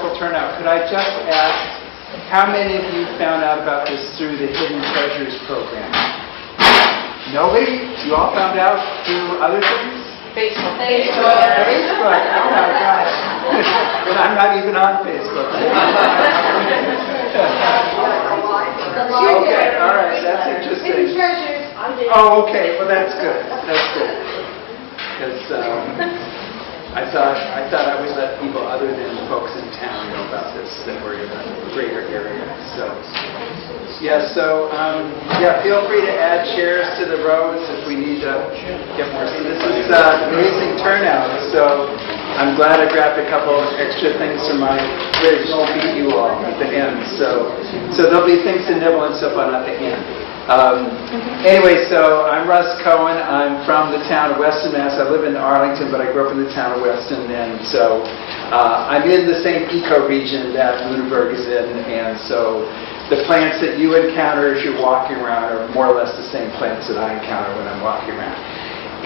wonderful turnout. Could I just ask, how many of you found out about this through the Hidden Treasures program? Nobody? You all found out through other things? Facebook. Facebook. Oh my gosh. And I'm not even on Facebook. Okay, all right, that's interesting. Oh, okay, well that's good. That's good. Because I thought I would let people other than folks in town know about this that were in the greater area. So, yeah, feel free to add chairs to the rows if we need to get more. So this is an amazing turnout. So I'm glad I grabbed a couple extra things from my fridge to feed you all at the end. So there'll be things to nibble and stuff on at the end. Anyway, so I'm Russ Cohen. I'm from the town of Weston, Mass. I live in Arlington, but I grew up in the town of Weston, and so I'm in the same eco-region that Lunenburg is in, and so the plants that you encounter as you're walking around are more or less the same plants that I encounter when I'm walking around.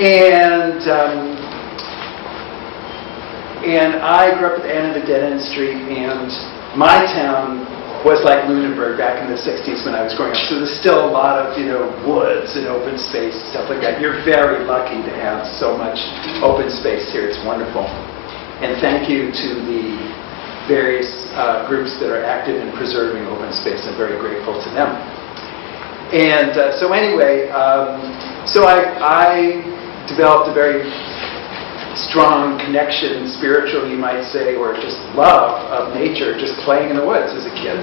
And I grew up at the end of the dead-end street, and my town was like Lunenburg back in the 60s when I was growing up. So there's still a lot of, woods and open space, stuff like that. You're very lucky to have so much open space here. It's wonderful. And thank you to the various groups that are active in preserving open space. I'm very grateful to them. And so anyway, I developed a very strong connection, spiritual you might say, or just love of nature, just playing in the woods as a kid.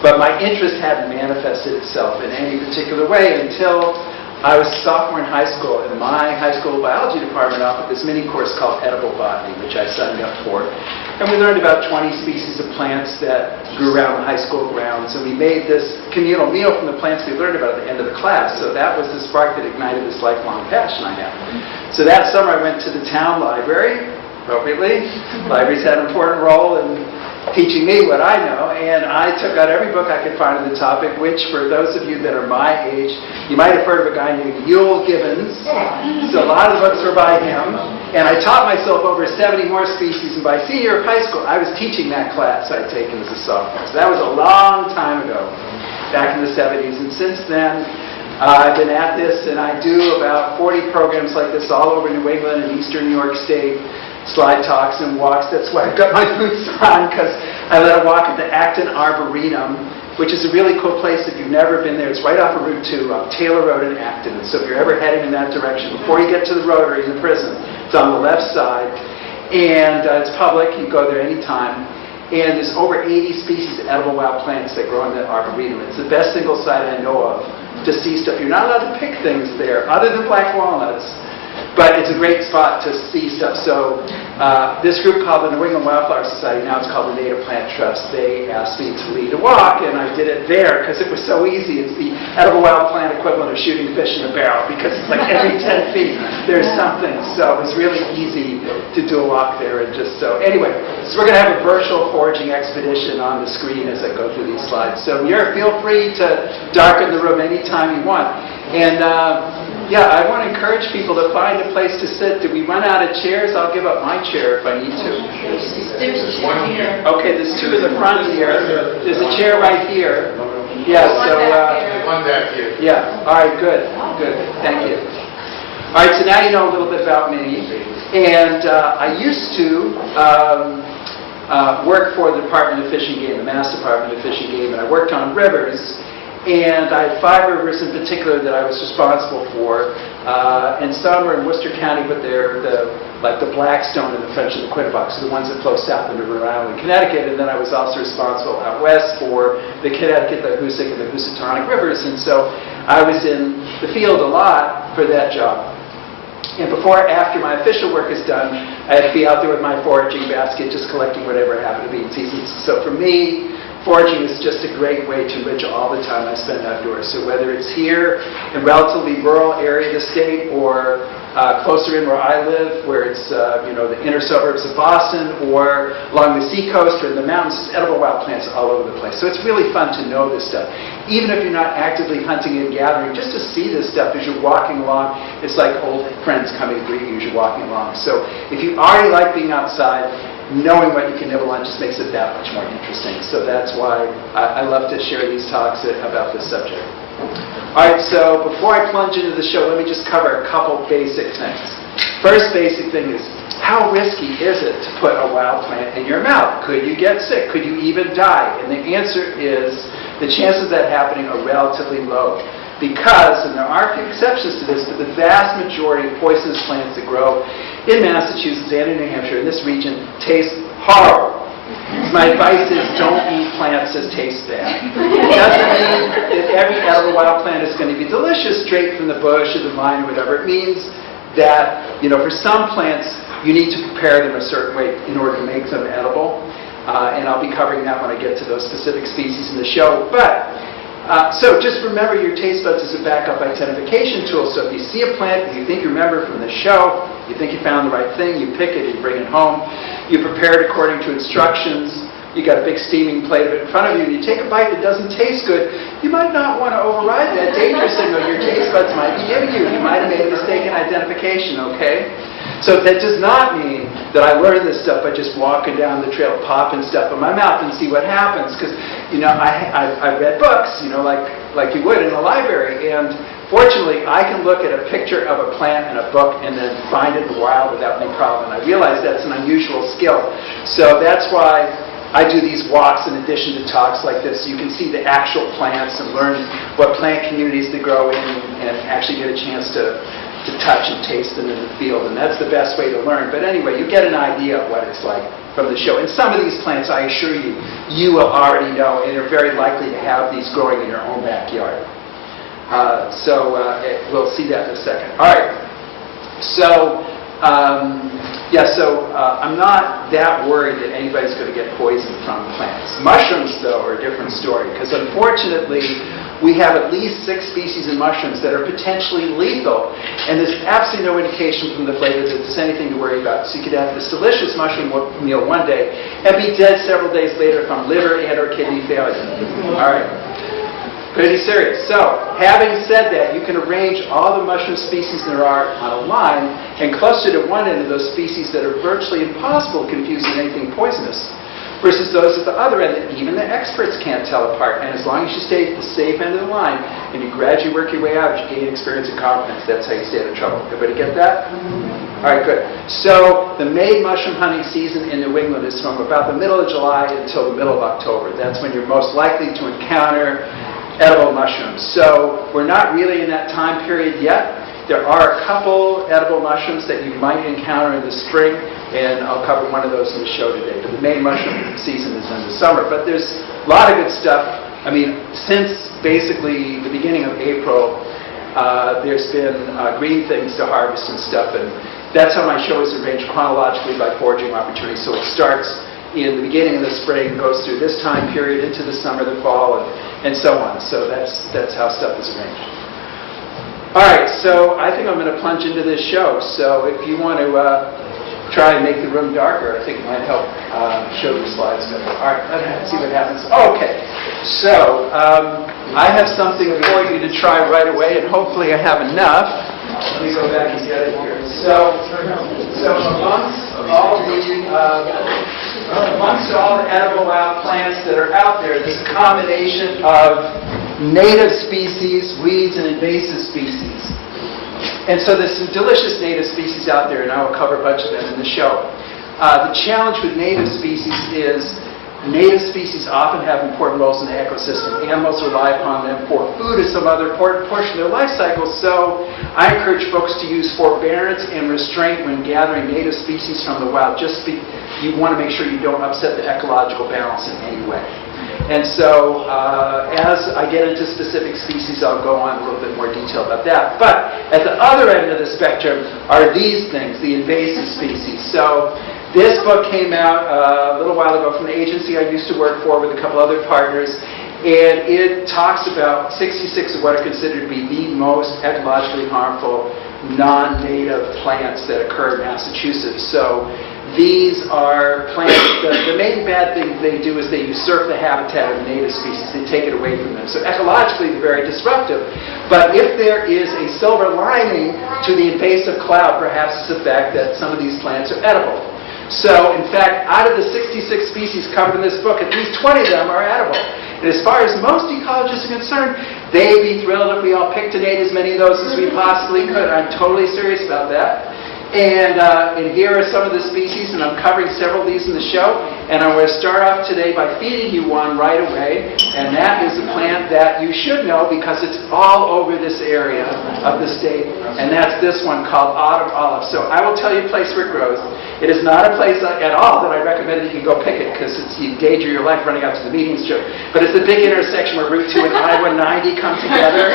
But my interest hadn't manifested itself in any particular way until I was a sophomore in high school, and my high school biology department offered this mini course called Edible Botany, which I signed up for. And we learned about 20 species of plants that grew around the high school grounds, and we made this communal meal from the plants we learned about at the end of the class. So that was the spark that ignited this lifelong passion I have. So that summer I went to the town library, appropriately. Libraries had an important role in teaching me what I know, and I took out every book I could find on the topic, which for those of you that are my age, you might have heard of a guy named Yule Gibbons. So a lot of the books were by him, and I taught myself over 70 more species, and by senior year of high school, I was teaching that class I'd taken as a sophomore. So that was a long time ago, back in the 70s, and since then, I've been at this, and I do about 40 programs like this all over New England and eastern New York State, slide talks and walks. That's why I've got my boots on, because I led a walk at the Acton Arboretum, which is a really cool place if you've never been there. It's right off of Route 2, Taylor Road in Acton. So if you're ever heading in that direction, before you get to the Rotary in the prison, it's on the left side. And it's public. You go there anytime. And there's over 80 species of edible wild plants that grow in that arboretum. It's the best single site I know of to see stuff. You're not allowed to pick things there other than black walnuts, but it's a great spot to see stuff. So this group called the New England Wildflower Society, now it's called the Native Plant Trust, they asked me to lead a walk, and I did it there because it was so easy. It's the edible wild plant equivalent of shooting fish in a barrel, because it's like every 10 feet there's something. So it was really easy to do a walk there. And just so anyway, so we're going to have a virtual foraging expedition on the screen as I go through these slides. So feel free to darken the room anytime you want. And I want to encourage people to find a place to sit. Did we run out of chairs? I'll give up my chair if I need to. There's one here. Okay, there's two in the front here. There's a chair right here. Yeah, so... one back here. Yeah, all right, good. Thank you. All right, so now you know a little bit about me. And I used to work for the Department of Fish and Game, the Mass Department of Fish and Game, and I worked on rivers. And I had 5 rivers in particular that I was responsible for, and some are in Worcester County, but they're like the Blackstone and the French and the Quinnebog, so the ones that flow south into Rhode Island, Connecticut. And then I was also responsible out west for the Connecticut, the Hoosick, and the Housatonic rivers. And so I was in the field a lot for that job. And after my official work is done, I had to be out there with my foraging basket, just collecting whatever happened to be in season. So for me, foraging is just a great way to enrich all the time I spend outdoors. So whether it's here in a relatively rural area of the state, or closer in where I live, where it's the inner suburbs of Boston, or along the seacoast or in the mountains, there's edible wild plants all over the place. So it's really fun to know this stuff. Even if you're not actively hunting and gathering, just to see this stuff as you're walking along, it's like old friends coming to greet you as you're walking along. So if you already like being outside, knowing what you can nibble on just makes it that much more interesting. So that's why I love to share these talks about this subject. All right, so before I plunge into the show, let me just cover a couple basic things. First basic thing is, how risky is it to put a wild plant in your mouth? Could you get sick? Could you even die? And the answer is, the chances of that happening are relatively low. Because, and there are a few exceptions to this, but the vast majority of poisonous plants that grow in Massachusetts and in New Hampshire, in this region, taste horrible. My advice is don't eat plants that taste bad. It doesn't mean that every edible wild plant is going to be delicious straight from the bush or the vine or whatever. It means that, for some plants, you need to prepare them a certain way in order to make them edible. And I'll be covering that when I get to those specific species in the show. But so just remember your taste buds as a backup identification tool. So if you see a plant that you think you remember from the show, you think you found the right thing, you pick it, you bring it home, you prepare it according to instructions, you got a big steaming plate of it in front of you, and you take a bite that doesn't taste good, you might not want to override that danger signal your taste buds might be giving you. You might have made a mistake in identification, okay? So that does not mean that I learned this stuff by just walking down the trail, popping stuff in my mouth and see what happens. Because, I've read books, like you would in a library. And fortunately, I can look at a picture of a plant in a book and then find it in the wild without any problem. And I realize that's an unusual skill. So that's why I do these walks in addition to talks like this. You can see the actual plants and learn what plant communities they grow in and actually get a chance to touch and taste them in the field, and that's the best way to learn. But anyway, you get an idea of what it's like from the show. And some of these plants, I assure you, you will already know, and you're very likely to have these growing in your own backyard. We'll see that in a second. All right. I'm not that worried that anybody's going to get poisoned from plants. Mushrooms, though, are a different story, because unfortunately, we have at least 6 species of mushrooms that are potentially lethal, and there's absolutely no indication from the flavor that there's anything to worry about. So you could have this delicious mushroom meal one day and be dead several days later from liver and or kidney failure. All right. Pretty serious. So, having said that, you can arrange all the mushroom species there are on a line and cluster to one end of those species that are virtually impossible to confuse with anything poisonous, versus those at the other end that even the experts can't tell apart. And as long as you stay at the safe end of the line and you gradually work your way out, you gain experience and confidence. That's how you stay out of trouble. Everybody get that? All right, good. So the May mushroom hunting season in New England is from about the middle of July until the middle of October. That's when you're most likely to encounter edible mushrooms. So we're not really in that time period yet. There are a couple edible mushrooms that you might encounter in the spring, and I'll cover one of those in the show today. But the main mushroom season is in the summer. But there's a lot of good stuff. I mean, since basically the beginning of April, there's been green things to harvest and stuff, and that's how my show is arranged chronologically by foraging opportunity. So it starts in the beginning of the spring, goes through this time period into the summer, the fall, and so on. So that's how stuff is arranged. All right, so I think I'm going to plunge into this show. So if you want to try and make the room darker, I think it might help show the slides better. All right, let's see what happens. Okay, so I have something for you to try right away, and hopefully I have enough. Let me go back and get it here. So amongst all the edible wild plants that are out there, there's a combination of native species, weeds, and invasive species. And so there's some delicious native species out there, and I will cover a bunch of them in the show. The challenge with native species is native species often have important roles in the ecosystem. Animals rely upon them for food or some other important portion of their life cycle. So I encourage folks to use forbearance and restraint when gathering native species from the wild. You want to make sure you don't upset the ecological balance in any way. And so as I get into specific species, I'll go on a little bit more detail about that. But at the other end of the spectrum are these things, the invasive species. So this book came out a little while ago from the agency I used to work for with a couple other partners, and it talks about 66 of what are considered to be the most ecologically harmful non-native plants that occur in Massachusetts. So these are plants, the main bad thing they do is they usurp the habitat of the native species. They take it away from them. So ecologically, they're very disruptive. But if there is a silver lining to the invasive cloud, perhaps it's the fact that some of these plants are edible. So, in fact, out of the 66 species covered in this book, at least 20 of them are edible. And as far as most ecologists are concerned, they'd be thrilled if we all picked and ate as many of those as we possibly could. I'm totally serious about that. And here are some of the species, and I'm covering several of these in the show. And I'm going to start off today by feeding you one right away. And that is a plant that you should know because it's all over this area of the state. And that's this one called autumn olive. So I will tell you a place where it grows. It is not a place at all that I recommend that you go pick it because you endanger your life running out to the meetings. But it's the big intersection where Route 2 and I-190 come together.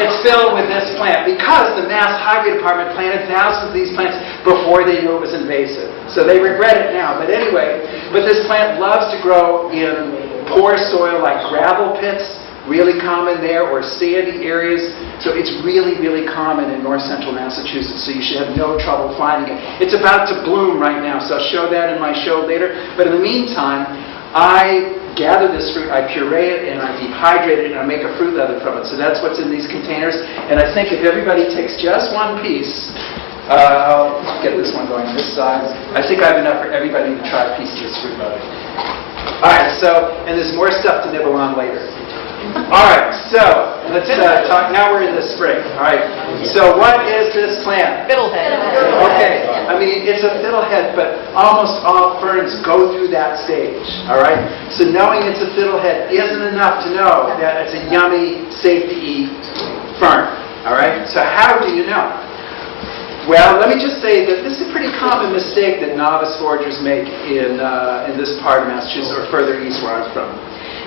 It's filled with this plant because the Mass Highway Department planted thousands of these plants before they knew it was invasive. So they regret it now. But anyway, this plant loves to grow in poor soil like gravel pits, really common there, or sandy areas. So it's really, really common in north central Massachusetts, so you should have no trouble finding it. It's about to bloom right now, so I'll show that in my show later. But in the meantime, I gather this fruit, I puree it, and I dehydrate it, and I make a fruit leather from it. So that's what's in these containers. And I think if everybody takes just one piece, I'll get this one going this side. I think I have enough for everybody to try a piece of this fruit leather. All right, so, and there's more stuff to nibble on later. All right, so let's talk. Now we're in the spring. All right, so what is this plant? Fiddlehead. Okay, I mean, it's a fiddlehead, but almost all ferns go through that stage. All right, so knowing it's a fiddlehead isn't enough to know that it's a yummy, safe-to-eat fern. All right, so how do you know? Well, let me just say that this is a pretty common mistake that novice foragers make in this part of Massachusetts, or further east where I'm from,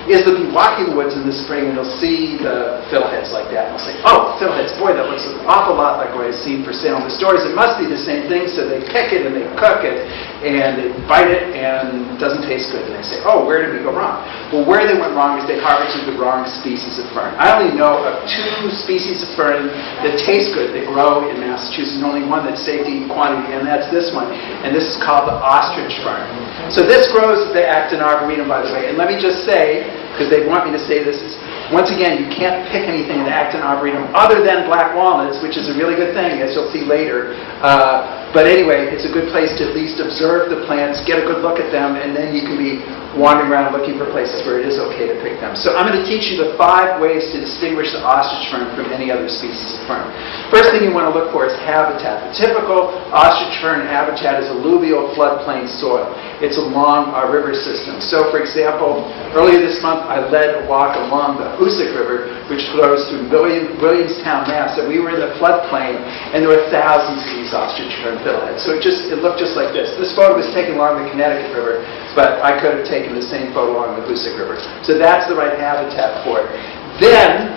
is they'll be walking the woods in the spring and they'll see the fiddleheads like that. And they'll say, oh, fiddleheads, boy, that looks an awful lot like what I've seen for sale in the stores. It must be the same thing. So they pick it and they cook it and they bite it and it doesn't taste good. And they say, oh, where did we go wrong? Well, where they went wrong is they harvested the wrong species of fern. I only know of 2 species of fern that taste good that grow in Massachusetts, and only one that's safe to eat quantity, and that's this one. And this is called the ostrich fern. So this grows at the Acton Arboretum, by the way. And let me just say, because they want me to say this, is, once again, you can't pick anything in the Acton Arboretum other than black walnuts, which is a really good thing, as you'll see later. But anyway, it's a good place to at least observe the plants, get a good look at them, and then you can be wandering around looking for places where it is okay to pick them. So I'm going to teach you the 5 ways to distinguish the ostrich fern from any other species of fern. First thing you want to look for is habitat. The typical ostrich fern habitat is alluvial floodplain soil. It's along our river system. So, for example, earlier this month I led a walk along the Hoosick River, which flows through Williamstown, Mass. And we were in the floodplain, and there were thousands of these ostrich fern fiddleheads. So it looked just like this. This photo was taken along the Connecticut River, but I could have taken the same photo along the Hoosick River. So that's the right habitat for it. Then,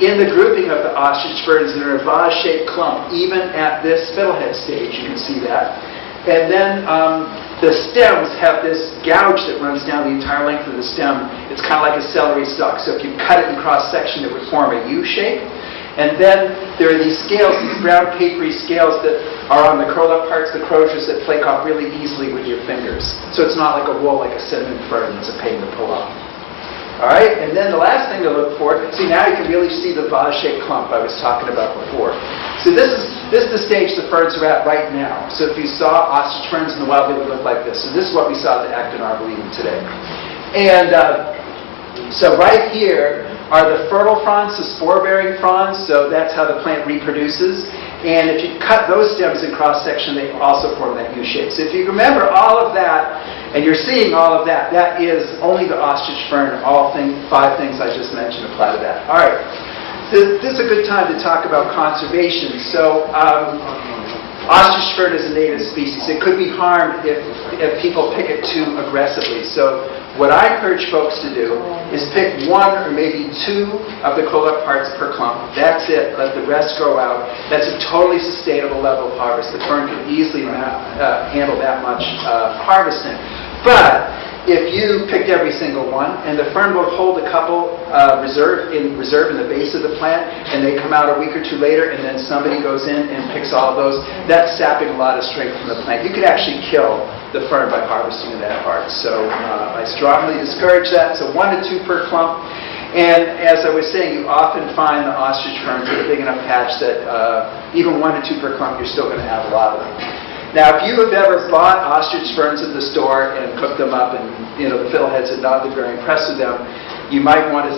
in the grouping of the ostrich ferns, they're a vase-shaped clump, even at this fiddlehead stage. You can see that. And then the stems have this gouge that runs down the entire length of the stem. It's kind of like a celery stalk. So if you cut it in cross-section, it would form a U shape. And then there are these scales, these brown papery scales that are on the curled-up parts, the crochets that flake off really easily with your fingers. So it's not like a wool, like a cinnamon fern. It's a pain to pull off. All right, and then the last thing to look for, see now you can really see the vase-shaped clump I was talking about before. So this is the stage the ferns are at right now. So if you saw ostrich ferns in the wild, they would look like this. So this is what we saw at the Acton Arboretum today. And so right here are the fertile fronds, the spore-bearing fronds, so that's how the plant reproduces. And if you cut those stems in cross-section, they also form that U shape. So if you remember all of that, and you're seeing all of that, that is only the ostrich fern. All 5 things I just mentioned apply to that. All right. This is a good time to talk about conservation. So ostrich fern is a native species. It could be harmed if people pick it too aggressively. So what I encourage folks to do is pick 1 or maybe 2 of the curled-up parts per clump. That's it. Let the rest grow out. That's a totally sustainable level of harvest. The fern can easily handle that much harvesting. But if you picked every single one, and the fern will hold a couple reserve in the base of the plant, and they come out a week or 2 later, and then somebody goes in and picks all of those, that's sapping a lot of strength from the plant. You could actually kill the fern by harvesting that hard. So I strongly discourage that. So 1 to 2 per clump. And as I was saying, you often find the ostrich ferns with a big enough patch that even 1 to 2 per clump, you're still going to have a lot of them. Now, if you have ever bought ostrich ferns at the store and cooked them up and, the fiddleheads had not been very impressed with them, you might want to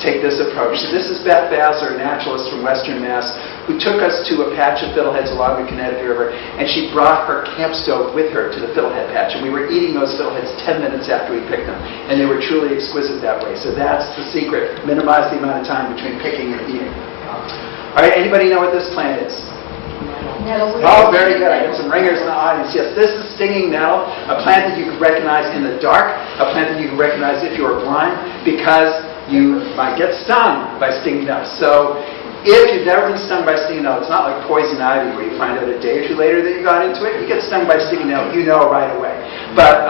take this approach. So this is Beth Basler, a naturalist from Western Mass, who took us to a patch of fiddleheads along the Connecticut River, and she brought her camp stove with her to the fiddlehead patch. And we were eating those fiddleheads 10 minutes after we picked them, and they were truly exquisite that way. So that's the secret. Minimize the amount of time between picking and eating. All right, anybody know what this plant is? Nettle. Oh, very good. I got some ringers in the audience. Yes, this is stinging nettle, a plant that you can recognize in the dark, a plant that you can recognize if you are blind, because you might get stung by stinging nettle. So if you've never been stung by stinging nettle, it's not like poison ivy where you find out a day or two later that you got into it. You get stung by stinging nettle, you know right away. But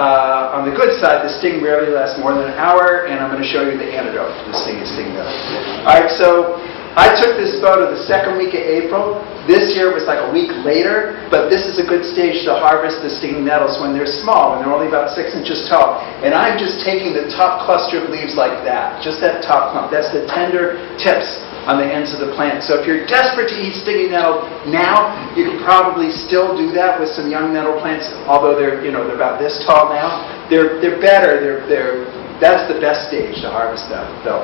on the good side, the sting rarely lasts more than an hour, and I'm going to show you the antidote for the stinging nettle. All right, so I took this photo the second week of April. This year it was like a week later, but this is a good stage to harvest the stinging nettles when they're small, when they're only about 6 inches tall. And I'm just taking the top cluster of leaves like that, just that top clump. That's the tender tips on the ends of the plant. So if you're desperate to eat stinging nettle now, you can probably still do that with some young nettle plants, although they're about this tall now. They're better. That's the best stage to harvest them, though.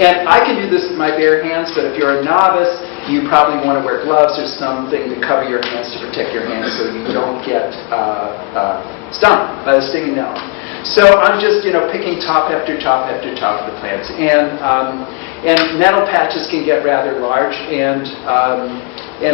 And I can do this with my bare hands, but if you're a novice, you probably want to wear gloves or something to cover your hands to protect your hands so you don't get stung by the stinging nettle. So I'm just, picking top after top after top of the plants. And nettle patches can get rather large, and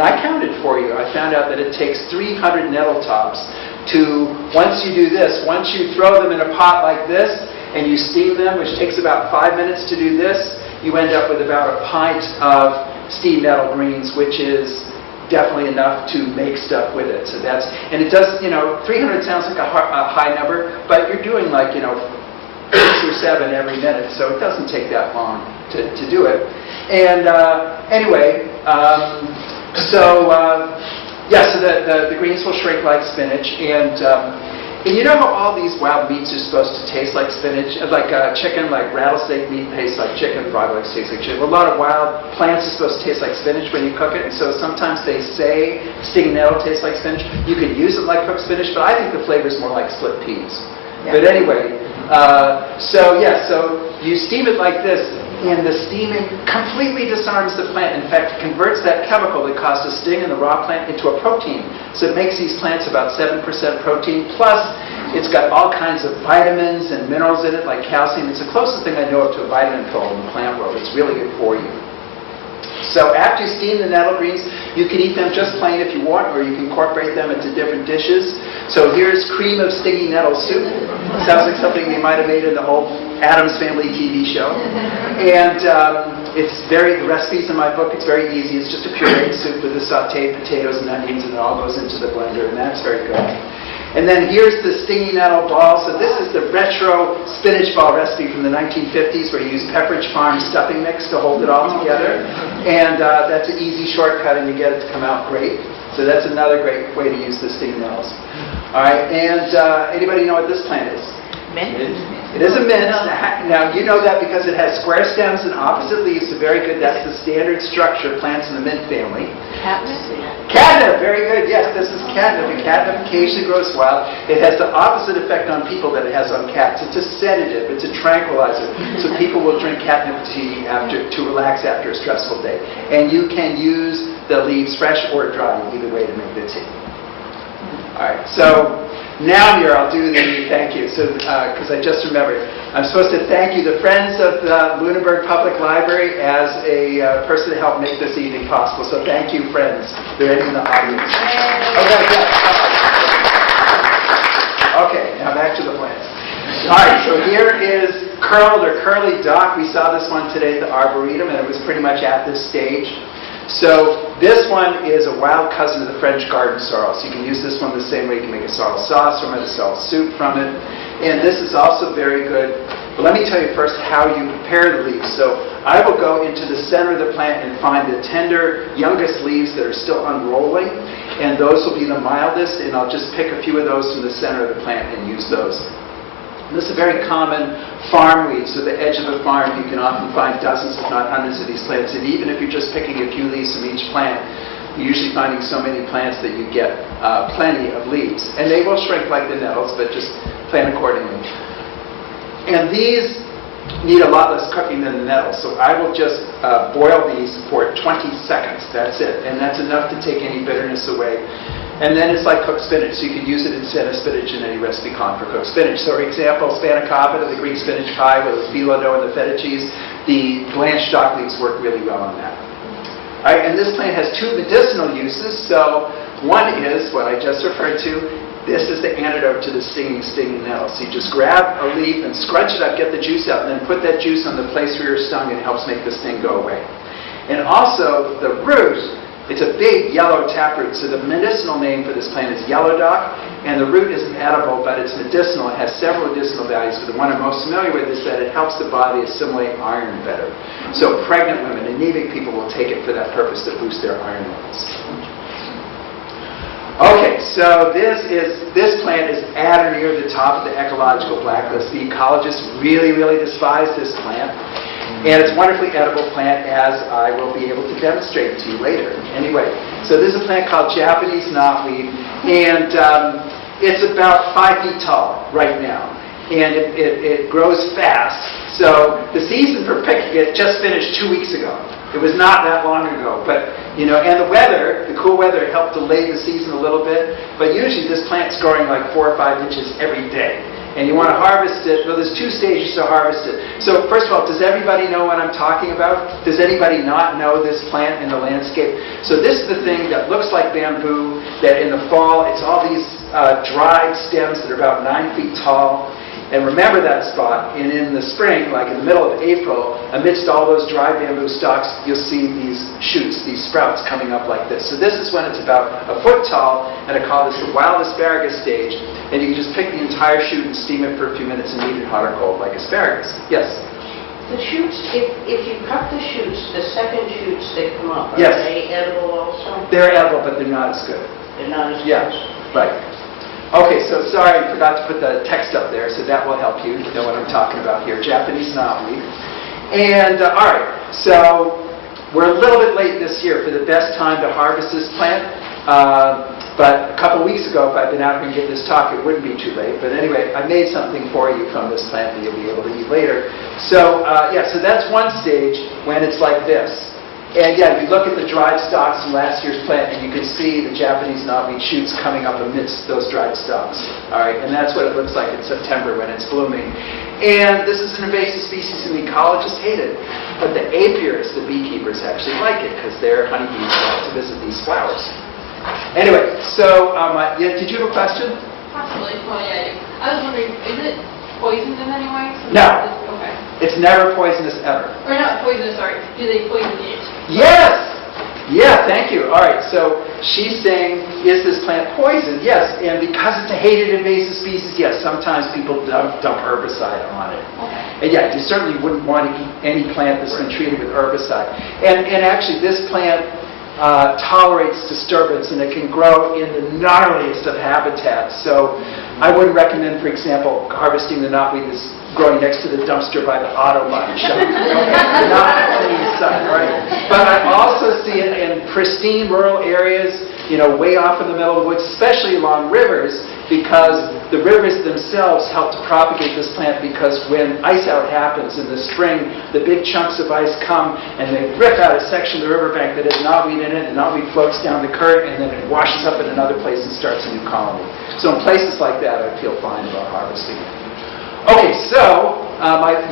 I counted for you. I found out that it takes 300 nettle tops to, once you do this, once you throw them in a pot like this, and you steam them, which takes about 5 minutes to do this, you end up with about a pint of steamed nettle greens, which is definitely enough to make stuff with it. So that's, and it does, 300 sounds like a high number, but you're doing like, 6 or 7 every minute, so it doesn't take that long to do it. And anyway, so the greens will shrink like spinach, and you know how all these wild meats are supposed to taste like spinach? Like chicken, like rattlesnake meat tastes like chicken, frog legs taste like chicken. A lot of wild plants are supposed to taste like spinach when you cook it, and so sometimes they say stinging nettle tastes like spinach. You can use it like cooked spinach, but I think the flavor is more like split peas. Yeah. But anyway, so you steam it like this, and the steaming completely disarms the plant. In fact, it converts that chemical that caused the sting in the raw plant into a protein. So it makes these plants about 7% protein, plus it's got all kinds of vitamins and minerals in it, like calcium. It's the closest thing I know of to a vitamin pill in the plant world. It's really good for you. So after you steam the nettle greens, you can eat them just plain if you want, or you can incorporate them into different dishes. So here's cream of stinging nettle soup. Sounds like something they might have made in the old Addams Family TV show. And the recipe's in my book. It's very easy. It's just a pureed soup with the sauteed potatoes and onions, and it all goes into the blender, and that's very good. And then here's the stinging nettle ball. So this is the retro spinach ball recipe from the 1950s, where you use Pepperidge Farm stuffing mix to hold it all together. And that's an easy shortcut, and you get it to come out great. So that's another great way to use the stinging nettles. All right, and anybody know what this plant is? Mint. It is a mint. Now, you know that because it has square stems and opposite leaves, so very good. That's the standard structure of plants in the mint family. Catnip. Catnip, very good. Yes, this is catnip. And catnip occasionally grows wild. It has the opposite effect on people that it has on cats. It's a sedative. It's a tranquilizer. So people will drink catnip tea to relax after a stressful day. And you can use the leaves fresh or dry, either way, to make the tea. All right, so now here I'll do the thank you, because I just remembered. I'm supposed to thank you, the Friends of the Lunenburg Public Library, as a person to help make this evening possible. So thank you, friends. They're in the audience. Okay, now back to the plants. All right, so here is curled or curly dock. We saw this one today at the Arboretum, and it was pretty much at this stage. So this one is a wild cousin of the French garden sorrel. So you can use this one the same way you can make a sorrel sauce from it, a sorrel soup from it. And this is also very good. But let me tell you first how you prepare the leaves. So I will go into the center of the plant and find the tender, youngest leaves that are still unrolling. And those will be the mildest. And I'll just pick a few of those from the center of the plant and use those. This is a very common farm weed, so the edge of a farm you can often find dozens if not hundreds of these plants, and even if you're just picking a few leaves from each plant, You're usually finding so many plants that you get plenty of leaves. And they will shrink like the nettles, but just plant accordingly. And these need a lot less cooking than the nettles, so I will just boil these for 20 seconds. That's it, and that's enough to take any bitterness away. And then it's like cooked spinach, so you can use it instead of spinach in any recipe column for cooked spinach. So for example, spanakopita, the Greek spinach pie with the phyllo dough and the feta cheese, the blanched stock leaves work really well on that. All right, and this plant has two medicinal uses. So one is what I just referred to. This is the antidote to the stinging nettle. So you just grab a leaf and scrunch it up, get the juice out, and then put that juice on the place where you're stung, and it helps make the sting go away. And also the root, it's a big yellow taproot. So the medicinal name for this plant is yellow dock, and the root isn't edible, but it's medicinal. It has several medicinal values, but the one I'm most familiar with is that it helps the body assimilate iron better. So pregnant women, anemic people will take it for that purpose to boost their iron levels. Okay, so this plant is at or near the top of the ecological blacklist. The ecologists really, really despise this plant. And it's a wonderfully edible plant, as I will be able to demonstrate to you later. Anyway, so this is a plant called Japanese knotweed, and it's about 5 feet tall right now. And it grows fast. So the season for picking it just finished 2 weeks ago. It was not that long ago, but and the weather, the cool weather, helped delay the season a little bit. But usually this plant's growing like 4 or 5 inches every day, and you want to harvest it. Well, there's 2 stages to harvest it. So first of all, does everybody know what I'm talking about? Does anybody not know this plant in the landscape? So this is the thing that looks like bamboo. That in the fall, it's all these dried stems that are about 9 feet tall. And remember that spot, and in the spring, like in the middle of April, amidst all those dry bamboo stalks, you'll see these shoots, these sprouts coming up like this. So this is when it's about 1 foot tall, and I call this the wild asparagus stage. And you can just pick the entire shoot and steam it for a few minutes and eat it hot or cold like asparagus. Yes? The shoots, if you cut the shoots, the second shoots that come up, are Yes. they edible also? They're edible, but they're not as good. They're not as Yeah, right. Okay, so sorry, I forgot to put the text up there, so that will help you know what I'm talking about here. Japanese knotweed. And, all right, so we're a little bit late this year for the best time to harvest this plant. But a couple weeks ago, if I'd been out here and give this talk, it wouldn't be too late. But anyway, I made something for you from this plant that you'll be able to eat later. So, so that's one stage when it's like this. And yeah, you look at the dried stalks from last year's plant, and you can see the Japanese knotweed shoots coming up amidst those dried stalks. All right, and that's what it looks like in September when it's blooming. And this is an invasive species, and the ecologists hate it. But the apiarists, the beekeepers, actually like it because their honeybees love to visit these flowers. Anyway, so yeah, did you have a question? Possibly. Well, yeah. I was wondering, is it poisoned in any way? No. Okay. It's never poisonous ever. Or not poisonous, sorry. Do they poison it? Yes! Yeah, thank you. All right, so she's saying, is this plant poisoned? Yes, and because it's a hated invasive species, yes, sometimes people dump herbicide on it. Okay. And yeah, you certainly wouldn't want to eat any plant that's been treated with herbicide. And actually, this plant tolerates disturbance, and it can grow in the gnarliest of habitats. So I wouldn't recommend, for example, harvesting the knotweed that's growing next to the dumpster by the auto body shop. Not in the sun, right? But I also see it in pristine rural areas, way off in the middle of the woods, especially along rivers, because the rivers themselves help to propagate this plant, because when ice out happens in the spring, the big chunks of ice come and they rip out a section of the riverbank that has knotweed in it, and knotweed floats down the current, and then it washes up in another place and starts a new colony. So in places like that, I feel fine about harvesting it. Okay, so,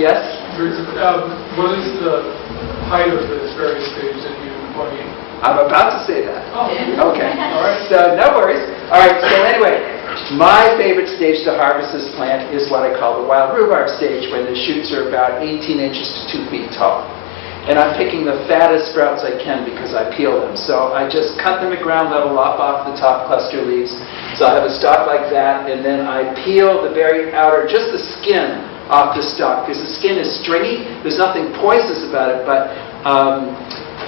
yes? What is the height of the asparagus stage that you want to eat? I'm about to say that. Oh, Okay. All right. So no worries. All right. So anyway, my favorite stage to harvest this plant is what I call the wild rhubarb stage, when the shoots are about 18 inches to 2 feet tall. And I'm picking the fattest sprouts I can because I peel them. So I just cut them at ground level, lop off the top cluster leaves. So I have a stalk like that, and then I peel the very outer, just the skin off the stalk, because the skin is stringy. There's nothing poisonous about it, but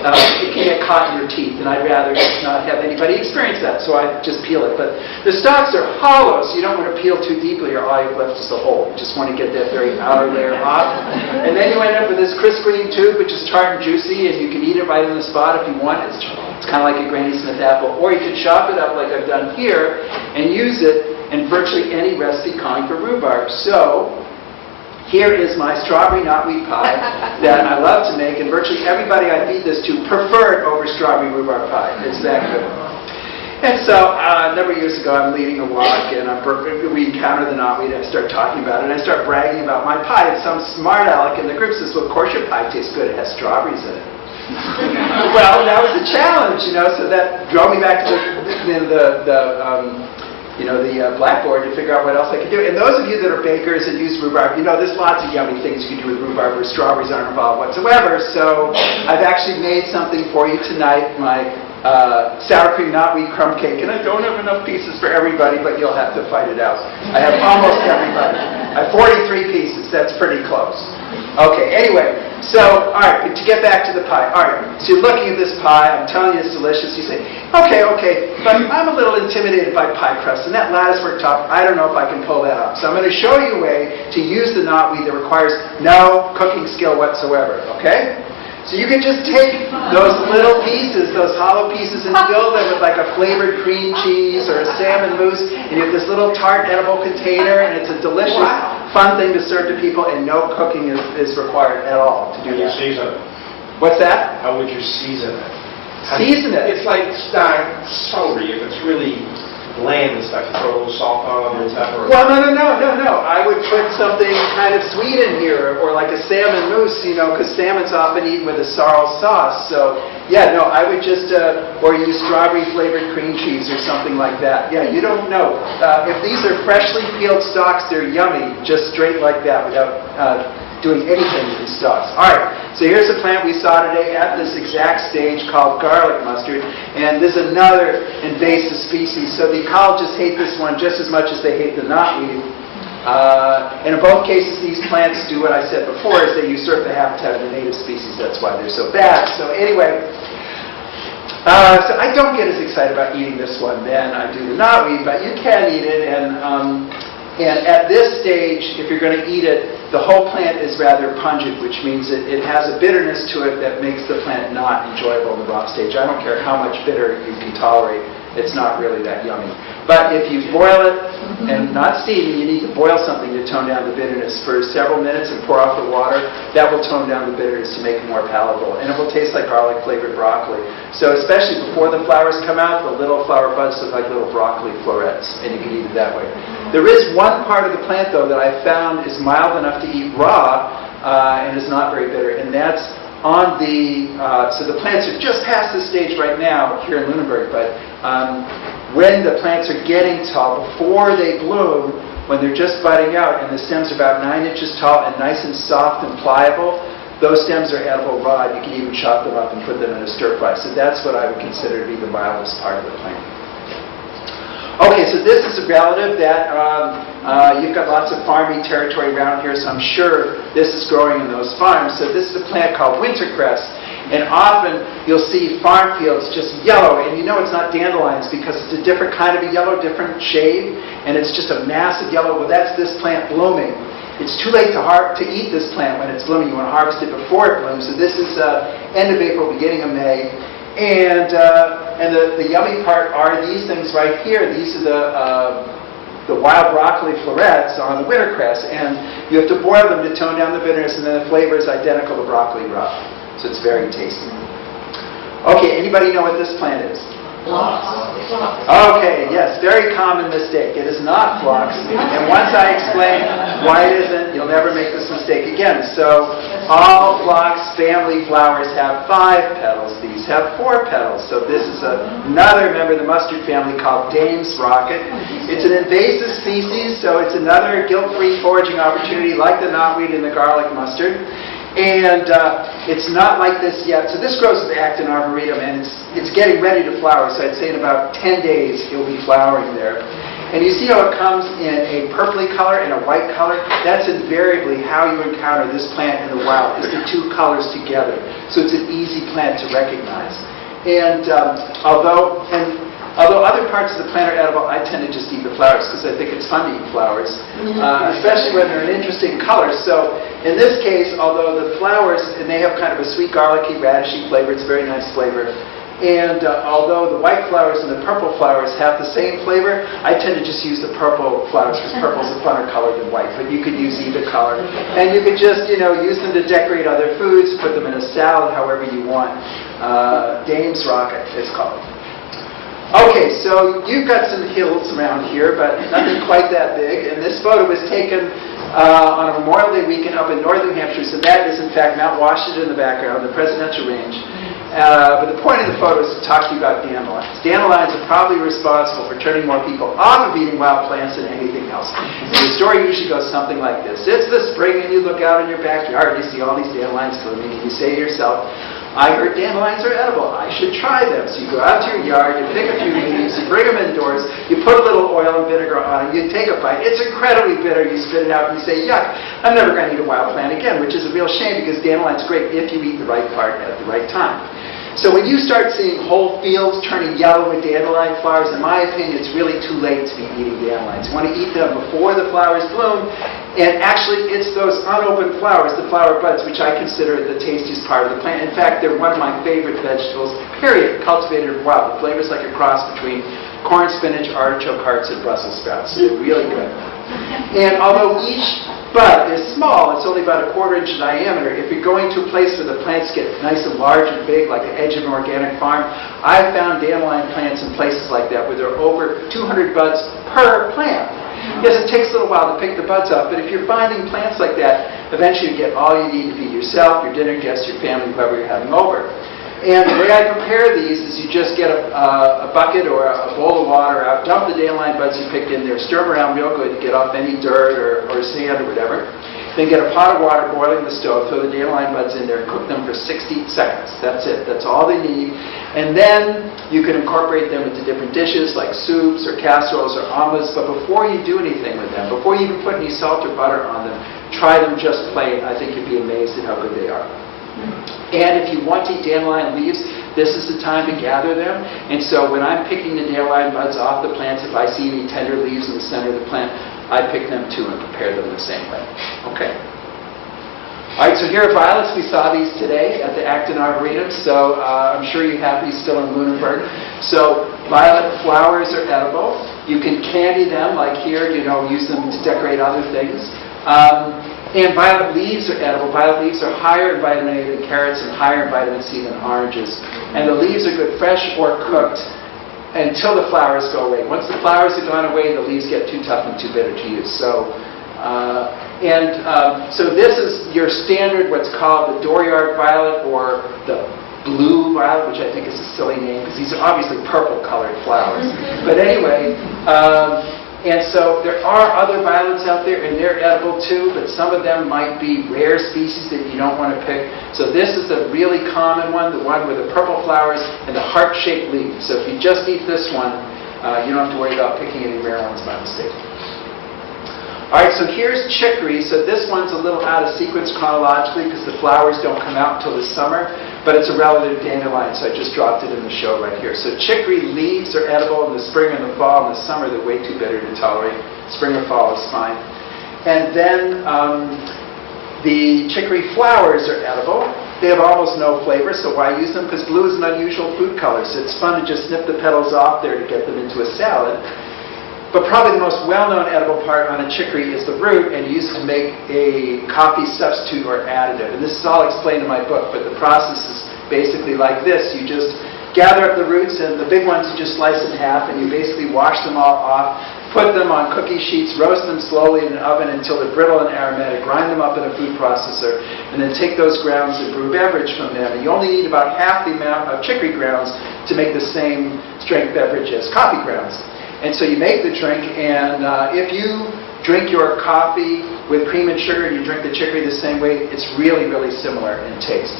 it can get caught in your teeth, and I'd rather just not have anybody experience that, so I just peel it. But the stalks are hollow, so you don't want to peel too deeply, or all you've left is the hole. You just want to get that very outer layer off. And then you end up with this crisp green tube, which is tart and juicy, and you can eat it right on the spot if you want. It's It's kind of like a Granny Smith apple. Or you could chop it up like I've done here and use it in virtually any recipe calling for rhubarb. So here is my strawberry knotweed pie that I love to make, and virtually everybody I feed this to prefer it over strawberry rhubarb pie. It's that good. And so a number of years ago, I'm leading a walk, and we encounter the knotweed, and I start talking about it, and I start bragging about my pie, and some smart aleck in the group says, well, of course your pie tastes good, it has strawberries in it. Well, that was a challenge, so that drove me back to the blackboard to figure out what else I could do. And those of you that are bakers and use rhubarb, there's lots of yummy things you can do with rhubarb where strawberries aren't involved whatsoever. So I've actually made something for you tonight, my sour cream knotweed crumb cake, and I don't have enough pieces for everybody, but you'll have to fight it out. I have almost everybody. I have 43 pieces. That's pretty close. Okay, anyway, so, all right, to get back to the pie. All right, so you're looking at this pie. I'm telling you it's delicious. You say, okay, but I'm a little intimidated by pie crust, and that lattice work top, I don't know if I can pull that off. So I'm going to show you a way to use the knotweed that requires no cooking skill whatsoever, okay? So you can just take those little pieces, those hollow pieces, and fill them with like a flavored cream cheese or a salmon mousse, and you have this little tart edible container, and it's a delicious, fun thing to serve to people, and no cooking is required at all to do How would you that. season it? What's that? How would you season it? Season it? It's like celery. If it's really bland and stuff, you throw a little salt on it, a little pepper. Well, no. I would put something kind of sweet in here, or like a salmon mousse, because salmon's often eaten with a sorrel sauce. So, yeah, no, I would just, or use strawberry-flavored cream cheese or something like that. Yeah, you don't know. If these are freshly peeled stalks, they're yummy, just straight like that, without doing anything with these stalks. All right, so here's a plant we saw today at this exact stage called garlic mustard, and there's another invasive species. So the ecologists hate this one just as much as they hate the knotweed. And in both cases, these plants do what I said before, is they usurp the habitat of the native species. That's why they're so bad. So anyway, so I don't get as excited about eating this one than I do the knotweed, but you can eat it, and at this stage, if you're going to eat it, the whole plant is rather pungent, which means it has a bitterness to it that makes the plant not enjoyable in the raw stage. I don't care how much bitter you can tolerate, it's not really that yummy. But if you boil it, and not steaming, you need to boil something to tone down the bitterness for several minutes and pour off the water. That will tone down the bitterness to make it more palatable. And it will taste like garlic-flavored broccoli. So especially before the flowers come out, the little flower buds look like little broccoli florets, and you can eat it that way. There is one part of the plant, though, that I found is mild enough to eat raw and is not very bitter, and that's on the, so the plants are just past this stage right now here in Lunenburg, but when the plants are getting tall, before they bloom, when they're just budding out and the stems are about 9 inches tall and nice and soft and pliable, those stems are edible raw. You can even chop them up and put them in a stir fry. So that's what I would consider to be the mildest part of the plant. Okay, so this is a relative that you've got lots of farming territory around here, so I'm sure this is growing in those farms. So this is a plant called wintercress, and often you'll see farm fields just yellow, and you know it's not dandelions because it's a different kind of a yellow, different shade, and it's just a massive yellow. Well, that's this plant blooming. It's too late to eat this plant when it's blooming. You want to harvest it before it blooms. So this is end of April, beginning of May. And the yummy part are these things right here. These are the wild broccoli florets on the wintercress, and you have to boil them to tone down the bitterness, and then the flavor is identical to broccoli raw. So it's very tasty. Okay, anybody know what this plant is? Okay, yes, very common mistake. It is not phlox. And once I explain why it isn't, you'll never make this mistake again. So all phlox family flowers have 5 petals. These have 4 petals. So this is another member of the mustard family called Dame's Rocket. It's an invasive species, so it's another guilt-free foraging opportunity like the knotweed and the garlic mustard. And it's not like this yet. So this grows with Acton arboretum, and it's getting ready to flower. So I'd say in about 10 days it'll be flowering there. And you see how it comes in a purpley color and a white color? That's invariably how you encounter this plant in the wild, is the 2 colors together. So it's an easy plant to recognize. And although other parts of the plant are edible, I tend to just eat the flowers because I think it's fun to eat flowers, especially when they're an interesting color. So in this case, although the flowers, and they have kind of a sweet garlicky, radishy flavor, it's a very nice flavor, And although the white flowers and the purple flowers have the same flavor, I tend to just use the purple flowers because purple's a funner color than white. But you could use either color. And you could just, use them to decorate other foods, put them in a salad, however you want. Dame's Rocket, it's called. Okay, so you've got some hills around here, but nothing quite that big. And this photo was taken on a Memorial Day weekend up in northern New Hampshire. So that is, in fact, Mount Washington in the background, the Presidential Range. But the point of the photo is to talk to you about dandelions. Dandelions are probably responsible for turning more people off of eating wild plants than anything else. And the story usually goes something like this. It's the spring and you look out in your backyard and you see all these dandelions blooming and you say to yourself, I heard dandelions are edible. I should try them. So you go out to your yard, you pick a few leaves, you bring them indoors, you put a little oil and vinegar on it, you take a bite. It's incredibly bitter. You spit it out and you say, yuck, I'm never going to eat a wild plant again, which is a real shame because dandelion's great if you eat the right part at the right time. So when you start seeing whole fields turning yellow with dandelion flowers, in my opinion, it's really too late to be eating dandelions. You want to eat them before the flowers bloom. And actually, it's those unopened flowers, the flower buds, which I consider the tastiest part of the plant. In fact, they're one of my favorite vegetables, period, cultivated wild. The flavor's like a cross between corn, spinach, artichoke hearts, and Brussels sprouts. So they're really good. And although each bud is small, it's only about 1/4 inch in diameter, if you're going to a place where the plants get nice and large and big, like the edge of an organic farm, I've found dandelion plants in places like that where there are over 200 buds per plant. Yes, it takes a little while to pick the buds up, but if you're finding plants like that, eventually you get all you need to feed yourself, your dinner guests, your family, whoever you're having over. And the way I prepare these is you just get a bucket or a bowl of water out, dump the dandelion buds you picked in there, stir them around real good to get off any dirt or sand or whatever. Then get a pot of water boiling in the stove, throw the dandelion buds in there and cook them for 60 seconds. That's it. That's all they need. And then you can incorporate them into different dishes like soups or casseroles or omelets. But before you do anything with them, before you even put any salt or butter on them, try them just plain. I think you'd be amazed at how good they are. And if you want to eat dandelion leaves, this is the time to gather them. And so when I'm picking the dandelion buds off the plants, if I see any tender leaves in the center of the plant, I pick them too and prepare them the same way. Okay. All right, so here are violets. We saw these today at the Acton Arboretum, so I'm sure you have these still in Lunenburg. So violet flowers are edible. You can candy them, like here, use them to decorate other things. And violet leaves are edible. Violet leaves are higher in vitamin A than carrots and higher in vitamin C than oranges. And the leaves are good fresh or cooked until the flowers go away. Once the flowers have gone away, the leaves get too tough and too bitter to use. So this is your standard, what's called the dooryard violet or the blue violet, which I think is a silly name because these are obviously purple-colored flowers. But anyway, and so there are other violets out there, and they're edible too, but some of them might be rare species that you don't want to pick. So this is the really common one, the one with the purple flowers and the heart-shaped leaves. So if you just eat this one, you don't have to worry about picking any rare ones by mistake. All right, so here's chicory. So this one's a little out of sequence chronologically because the flowers don't come out until the summer, but it's a relative dandelion, so I just dropped it in the show right here. So chicory leaves are edible in the spring and the fall. In the summer, they're way too bitter to tolerate. Spring or fall is fine. And then the chicory flowers are edible. They have almost no flavor, so why use them? Because blue is an unusual food color, so it's fun to just snip the petals off there to get them into a salad. But probably the most well-known edible part on a chicory is the root, and used to make a coffee substitute or additive. And this is all explained in my book, but the process is basically like this. You just gather up the roots, and the big ones you just slice in half, and you basically wash them all off, put them on cookie sheets, roast them slowly in an oven until they're brittle and aromatic, grind them up in a food processor, and then take those grounds and brew beverage from them. And you only need about half the amount of chicory grounds to make the same strength beverage as coffee grounds. And so you make the drink, and if you drink your coffee with cream and sugar and you drink the chicory the same way, it's really, really similar in taste.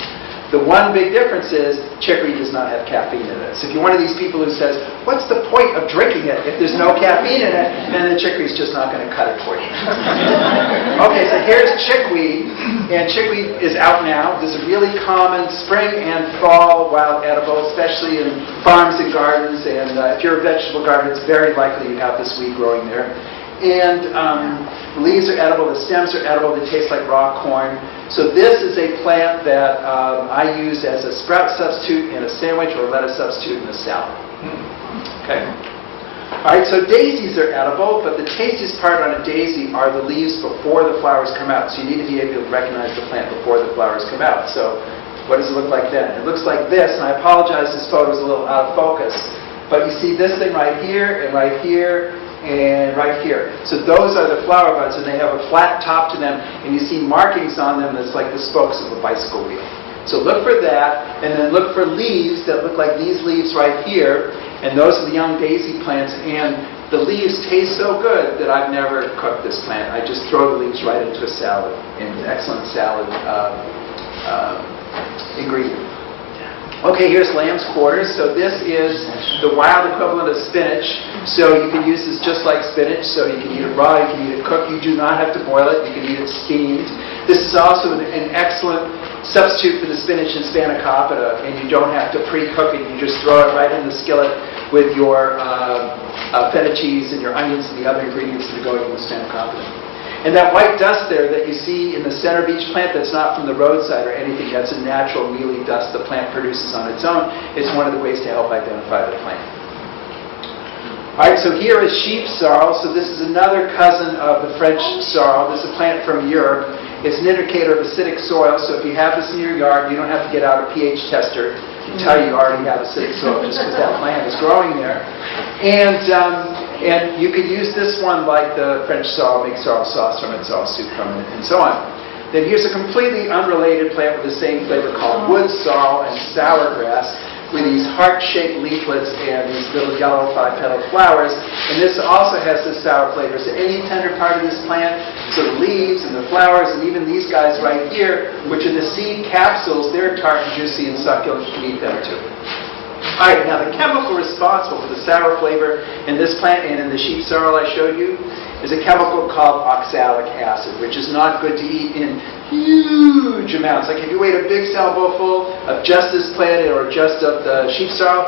The one big difference is chicory does not have caffeine in it. So if you're one of these people who says, what's the point of drinking it if there's no caffeine in it, then the chicory's just not going to cut it for you. Okay, so here's chickweed, and chickweed is out now. This is a really common spring and fall wild edible, especially in farms and gardens, and if you're a vegetable garden, it's very likely you have this weed growing there. And the leaves are edible, the stems are edible, they taste like raw corn. So this is a plant that I use as a sprout substitute in a sandwich or a lettuce substitute in a salad. Okay. All right, so daisies are edible, but the tastiest part on a daisy are the leaves before the flowers come out. So you need to be able to recognize the plant before the flowers come out. So what does it look like then? It looks like this, and I apologize, this photo is a little out of focus. But you see this thing right here, and right here, and right here. So those are the flower buds, and they have a flat top to them, and you see markings on them that's like the spokes of a bicycle wheel. So look for that, and then look for leaves that look like these leaves right here, and those are the young daisy plants, and the leaves taste so good that I've never cooked this plant. I just throw the leaves right into a salad, and it's an excellent salad ingredient. Okay, here's lamb's quarters. So this is the wild equivalent of spinach. So you can use this just like spinach. So you can eat it raw, you can eat it cooked. You do not have to boil it. You can eat it steamed. This is also an excellent substitute for the spinach and spanakopita, and you don't have to pre-cook it. You just throw it right in the skillet with your feta cheese and your onions and the other ingredients that are going in the spanakopita. And that white dust there that you see in the center of each plant, that's not from the roadside or anything. That's a natural mealy dust the plant produces on its own. It's one of the ways to help identify the plant. All right, so here is sheep sorrel. So this is another cousin of the French sorrel. This is a plant from Europe. It's an indicator of acidic soil. So if you have this in your yard, you don't have to get out a pH tester to tell you already have acidic soil just because that plant is growing there. And you can use this one like the French sorrel, make sorrel sauce from it, sorrel soup from it, and so on. Then here's a completely unrelated plant with the same flavor called wood sorrel and sourgrass, with these heart-shaped leaflets and these little yellow five-petaled flowers. And this also has the sour flavor. So any tender part of this plant, so the leaves and the flowers and even these guys right here, which are the seed capsules, they're tart and juicy and succulent. You can eat them too. All right, now the chemical responsible for the sour flavor in this plant and in the sheep sorrel I showed you is a chemical called oxalic acid, which is not good to eat in huge amounts. Like if you ate a big salvo full of just this plant or just of the sheep sorrel,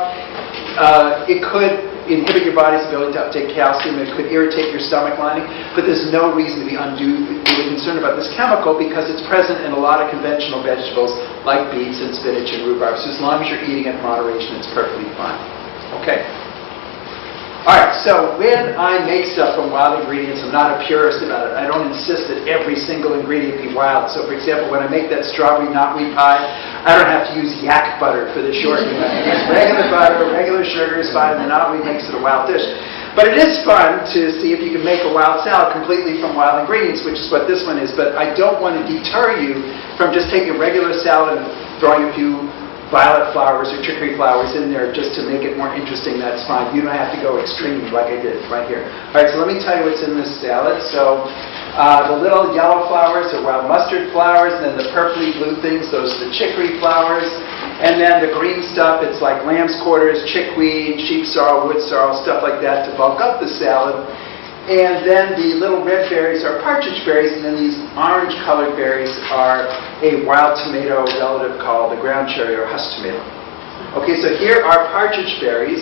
it could inhibit your body's ability to uptake calcium. It could irritate your stomach lining, but there's no reason to be unduly concerned about this chemical because it's present in a lot of conventional vegetables like beets and spinach and rhubarb. So as long as you're eating it in moderation, it's perfectly fine. Okay. All right, so when I make stuff from wild ingredients, I'm not a purist about it. I don't insist that every single ingredient be wild. So for example, when I make that strawberry knotweed pie, I don't have to use yak butter for the shortening. I can use regular butter, regular sugar is fine, and the knotweed makes it a wild dish. But it is fun to see if you can make a wild salad completely from wild ingredients, which is what this one is. But I don't want to deter you from just taking a regular salad and throwing a few violet flowers or chicory flowers in there just to make it more interesting. That's fine. You don't have to go extreme like I did right here. All right, so let me tell you what's in this salad. So the little yellow flowers are wild mustard flowers, and then the purpley blue things, those are the chicory flowers. And then the green stuff, it's like lamb's quarters, chickweed, sheep sorrel, wood sorrel, stuff like that to bulk up the salad. And then the little red berries are partridge berries, and then these orange-colored berries are a wild tomato relative called the ground cherry or husk tomato. Okay, so here are partridge berries,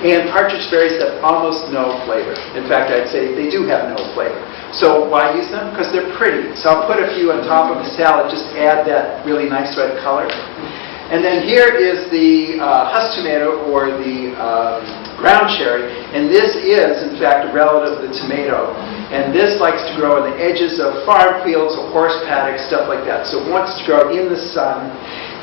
and partridge berries have almost no flavor. In fact, I'd say they do have no flavor. So why use them? Because they're pretty. So I'll put a few on top of the salad, just add that really nice red color. And then here is the husk tomato or the ground cherry, and this is, in fact, a relative of the tomato. And this likes to grow on the edges of farm fields or horse paddocks, stuff like that. So it wants to grow in the sun.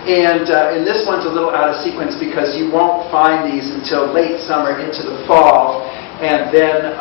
And this one's a little out of sequence because you won't find these until late summer into the fall. And then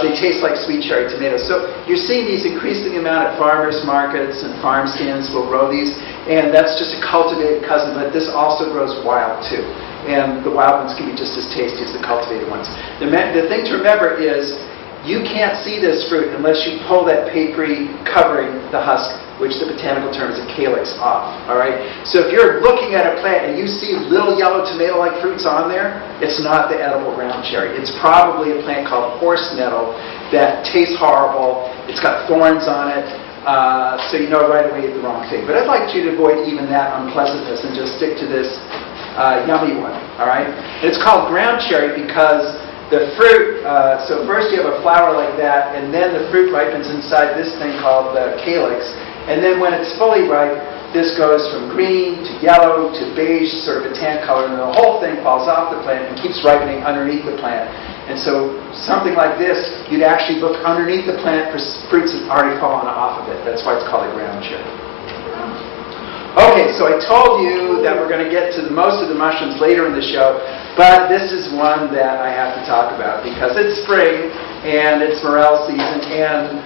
they taste like sweet cherry tomatoes. So you're seeing these increasing amount at farmers markets and farm stands will grow these. And that's just a cultivated cousin, but this also grows wild too. And the wild ones can be just as tasty as the cultivated ones. The thing to remember is you can't see this fruit unless you pull that papery covering the husk, which the botanical term is a calyx, off. All right. So if you're looking at a plant and you see little yellow tomato-like fruits on there, it's not the edible ground cherry. It's probably a plant called horse nettle that tastes horrible. It's got thorns on it. So you know right away it's the wrong thing. But I'd like you to avoid even that unpleasantness and just stick to this yummy one, all right? And it's called ground cherry because The fruit, so first you have a flower like that, and then the fruit ripens inside this thing called the calyx. And then when it's fully ripe, this goes from green to yellow to beige, sort of a tan color, and the whole thing falls off the plant and keeps ripening underneath the plant. And so something like this, you'd actually look underneath the plant for fruits that have already fallen off of it. That's why it's called a ground chip. Okay, so I told you that we're going to get to most of the mushrooms later in the show, but this is one that I have to talk about because it's spring and it's morel season, and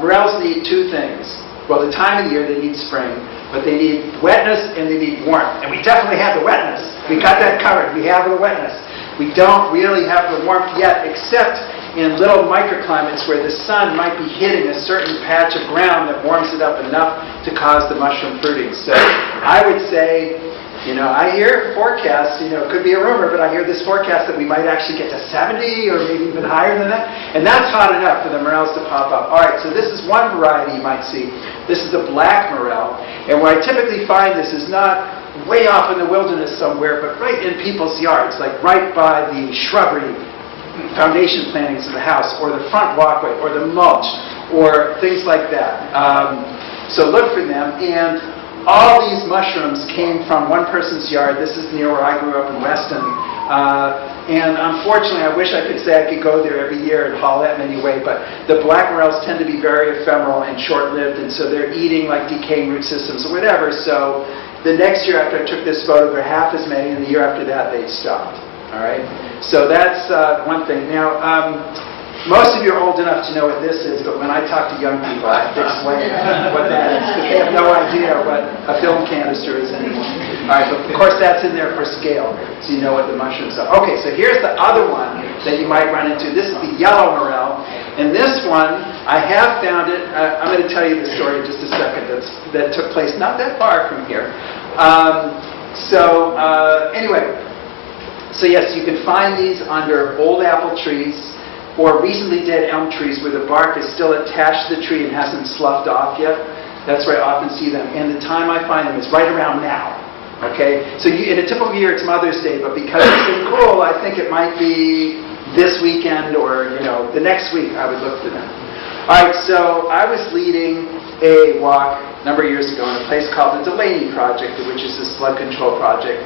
morels need two things. Well, the time of the year they need spring, but they need wetness and they need warmth. And we definitely have the wetness. We got that covered. We have the wetness. We don't really have the warmth yet, except in little microclimates where the sun might be hitting a certain patch of ground that warms it up enough to cause the mushroom fruiting. So I would say, I hear forecasts, it could be a rumor, but I hear this forecast that we might actually get to 70 or maybe even higher than that. And that's hot enough for the morels to pop up. All right, so this is one variety you might see. This is the black morel. And where I typically find this is not way off in the wilderness somewhere, but right in people's yards, like right by the shrubbery foundation plantings of the house, or the front walkway, or the mulch, or things like that. So look for them. And all these mushrooms came from one person's yard. This is near where I grew up in Weston. And unfortunately, I wish I could say I could go there every year and haul that many away, but the black morels tend to be very ephemeral and short-lived, and so they're eating like decaying root systems or whatever. So the next year after I took this photo, there were half as many, and the year after that, they stopped. All right? So that's one thing. Now, most of you are old enough to know what this is, but when I talk to young people, I have to explain what that is, because they have no idea what a film canister is anymore. All right, but of course that's in there for scale, so you know what the mushrooms are. Okay, so here's the other one that you might run into. This is the yellow morel, and this one, I have found it. I'm going to tell you the story in just a second that took place not that far from here. Anyway, so yes, you can find these under old apple trees or recently dead elm trees where the bark is still attached to the tree and hasn't sloughed off yet. That's where I often see them. And the time I find them is right around now. Okay? So in a typical year, it's Mother's Day, but because it's been cool, I think it might be this weekend or, the next week I would look for them. All right, so I was leading a walk a number of years ago in a place called the Delaney Project, which is this flood control project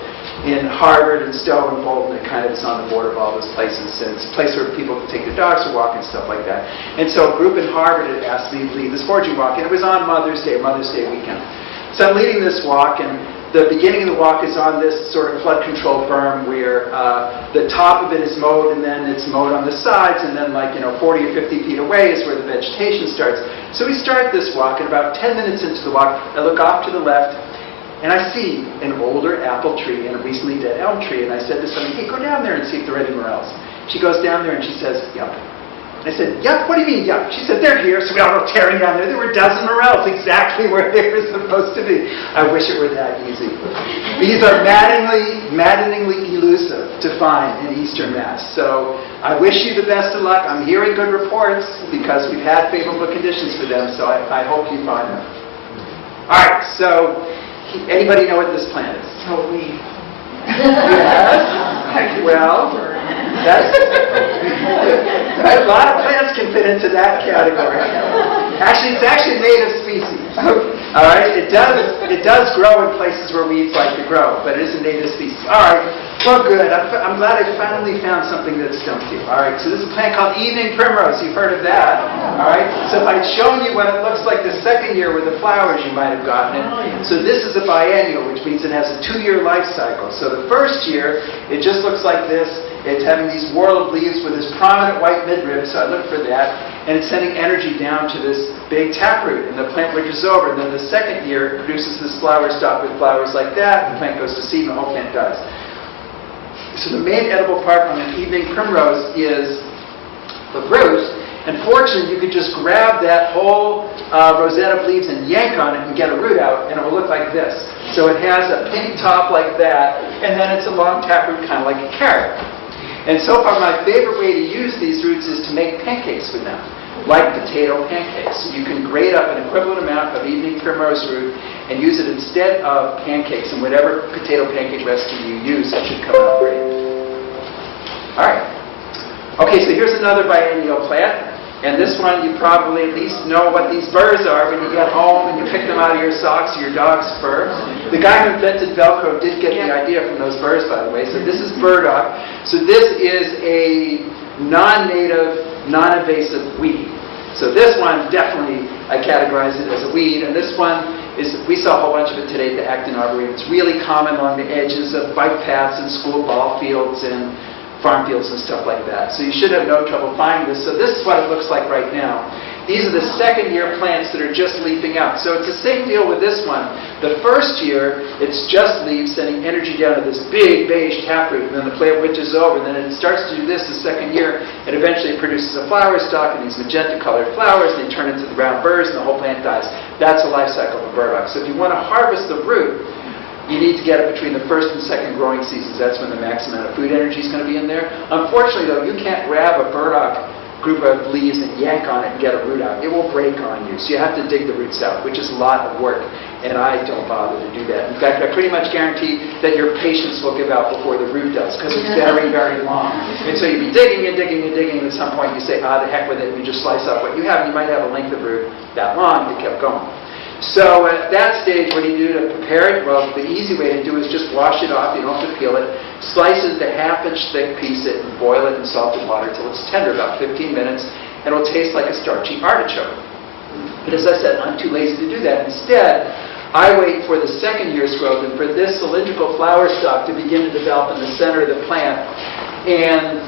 in Harvard and Stowe and Bolton. It kind of is on the border of all those places. And it's a place where people can take their dogs to walk and stuff like that. And so a group in Harvard had asked me to lead this foraging walk, and it was on Mother's Day weekend. So I'm leading this walk, and the beginning of the walk is on this sort of flood control berm where the top of it is mowed, and then it's mowed on the sides, and then 40 or 50 feet away is where the vegetation starts. So we start this walk, and about 10 minutes into the walk, I look off to the left, and I see an older apple tree and a recently dead elm tree. And I said to somebody, hey, go down there and see if there are any morels. She goes down there and she says, yup. I said, yup? What do you mean, yup? She said, they're here. So we all go tearing down there. There were a dozen morels exactly where they were supposed to be. I wish it were that easy. These are maddeningly elusive to find in eastern Mass. So I wish you the best of luck. I'm hearing good reports because we've had favorable conditions for them. So I hope you find them. All right, so anybody know what this plant is? Oh, weed. Yes. Well, a lot of plants can fit into that category. Actually, it's actually a native species. All right, it does grow in places where weeds like to grow, but it is a native species. All right, well, good. I'm glad I finally found something that stumped you. All right, so this is a plant called evening primrose. You've heard of that. All right, so if I'd shown you what it looks like the second year with the flowers, you might have gotten it. So this is a biennial, which means it has a 2-year life cycle. So the first year, it just looks like this. It's having these whorled leaves with this prominent white midrib, so I look for that. And it's sending energy down to this big taproot, and the plant withers over. And then the second year, it produces this flower stalk with flowers like that. The plant goes to seed, and the whole plant dies. So the main edible part on an evening primrose is the root. And fortunately, you could just grab that whole rosette of leaves and yank on it and get a root out, and it will look like this. So it has a pink top like that, and then it's a long taproot, kind of like a carrot. And so far, my favorite way to use these roots is to make pancakes with them, like potato pancakes. So you can grate up an equivalent amount of evening primrose root and use it instead of pancakes. And whatever potato pancake recipe you use, it should come out great. All right. Okay, so here's another biennial plant. And this one, you probably at least know what these burrs are when you get home and you pick them out of your socks or your dog's fur. The guy who invented Velcro did get the idea from those burrs, by the way. So this is burdock. So this is a non-native, non-invasive weed. So this one, definitely, I categorize it as a weed. And this one is, we saw a whole bunch of it today at the Acton Arboretum. It's really common along the edges of bike paths and school ball fields and farm fields and stuff like that. So you should have no trouble finding this. So this is what it looks like right now. These are the second-year plants that are just leafing out. So it's the same deal with this one. The first year, it's just leaves sending energy down to this big beige taproot, and then the plant witches over, and then it starts to do this the second year, and eventually it produces a flower stalk and these magenta-colored flowers, and they turn into the brown burrs, and the whole plant dies. That's the life cycle of a burdock. So if you want to harvest the root, you need to get it between the first and second growing seasons. That's when the max amount of food energy is going to be in there. Unfortunately, though, you can't grab a burdock group of leaves and yank on it and get a root out. It will break on you. So you have to dig the roots out, which is a lot of work. And I don't bother to do that. In fact, I pretty much guarantee that your patience will give out before the root does, because it's very, very long. And so you'd be digging and digging and digging, and at some point you say, the heck with it, and you just slice up what you have. And you might have a length of root that long, and it kept going. So at that stage, what do you do to prepare it? Well, the easy way to do is just wash it off. You don't have to peel it. Slice it into half-inch thick piece it and boil it in salted water until it's tender, about 15 minutes, and it'll taste like a starchy artichoke. But as I said, I'm too lazy to do that. Instead, I wait for the second year's growth and for this cylindrical flower stalk to begin to develop in the center of the plant. And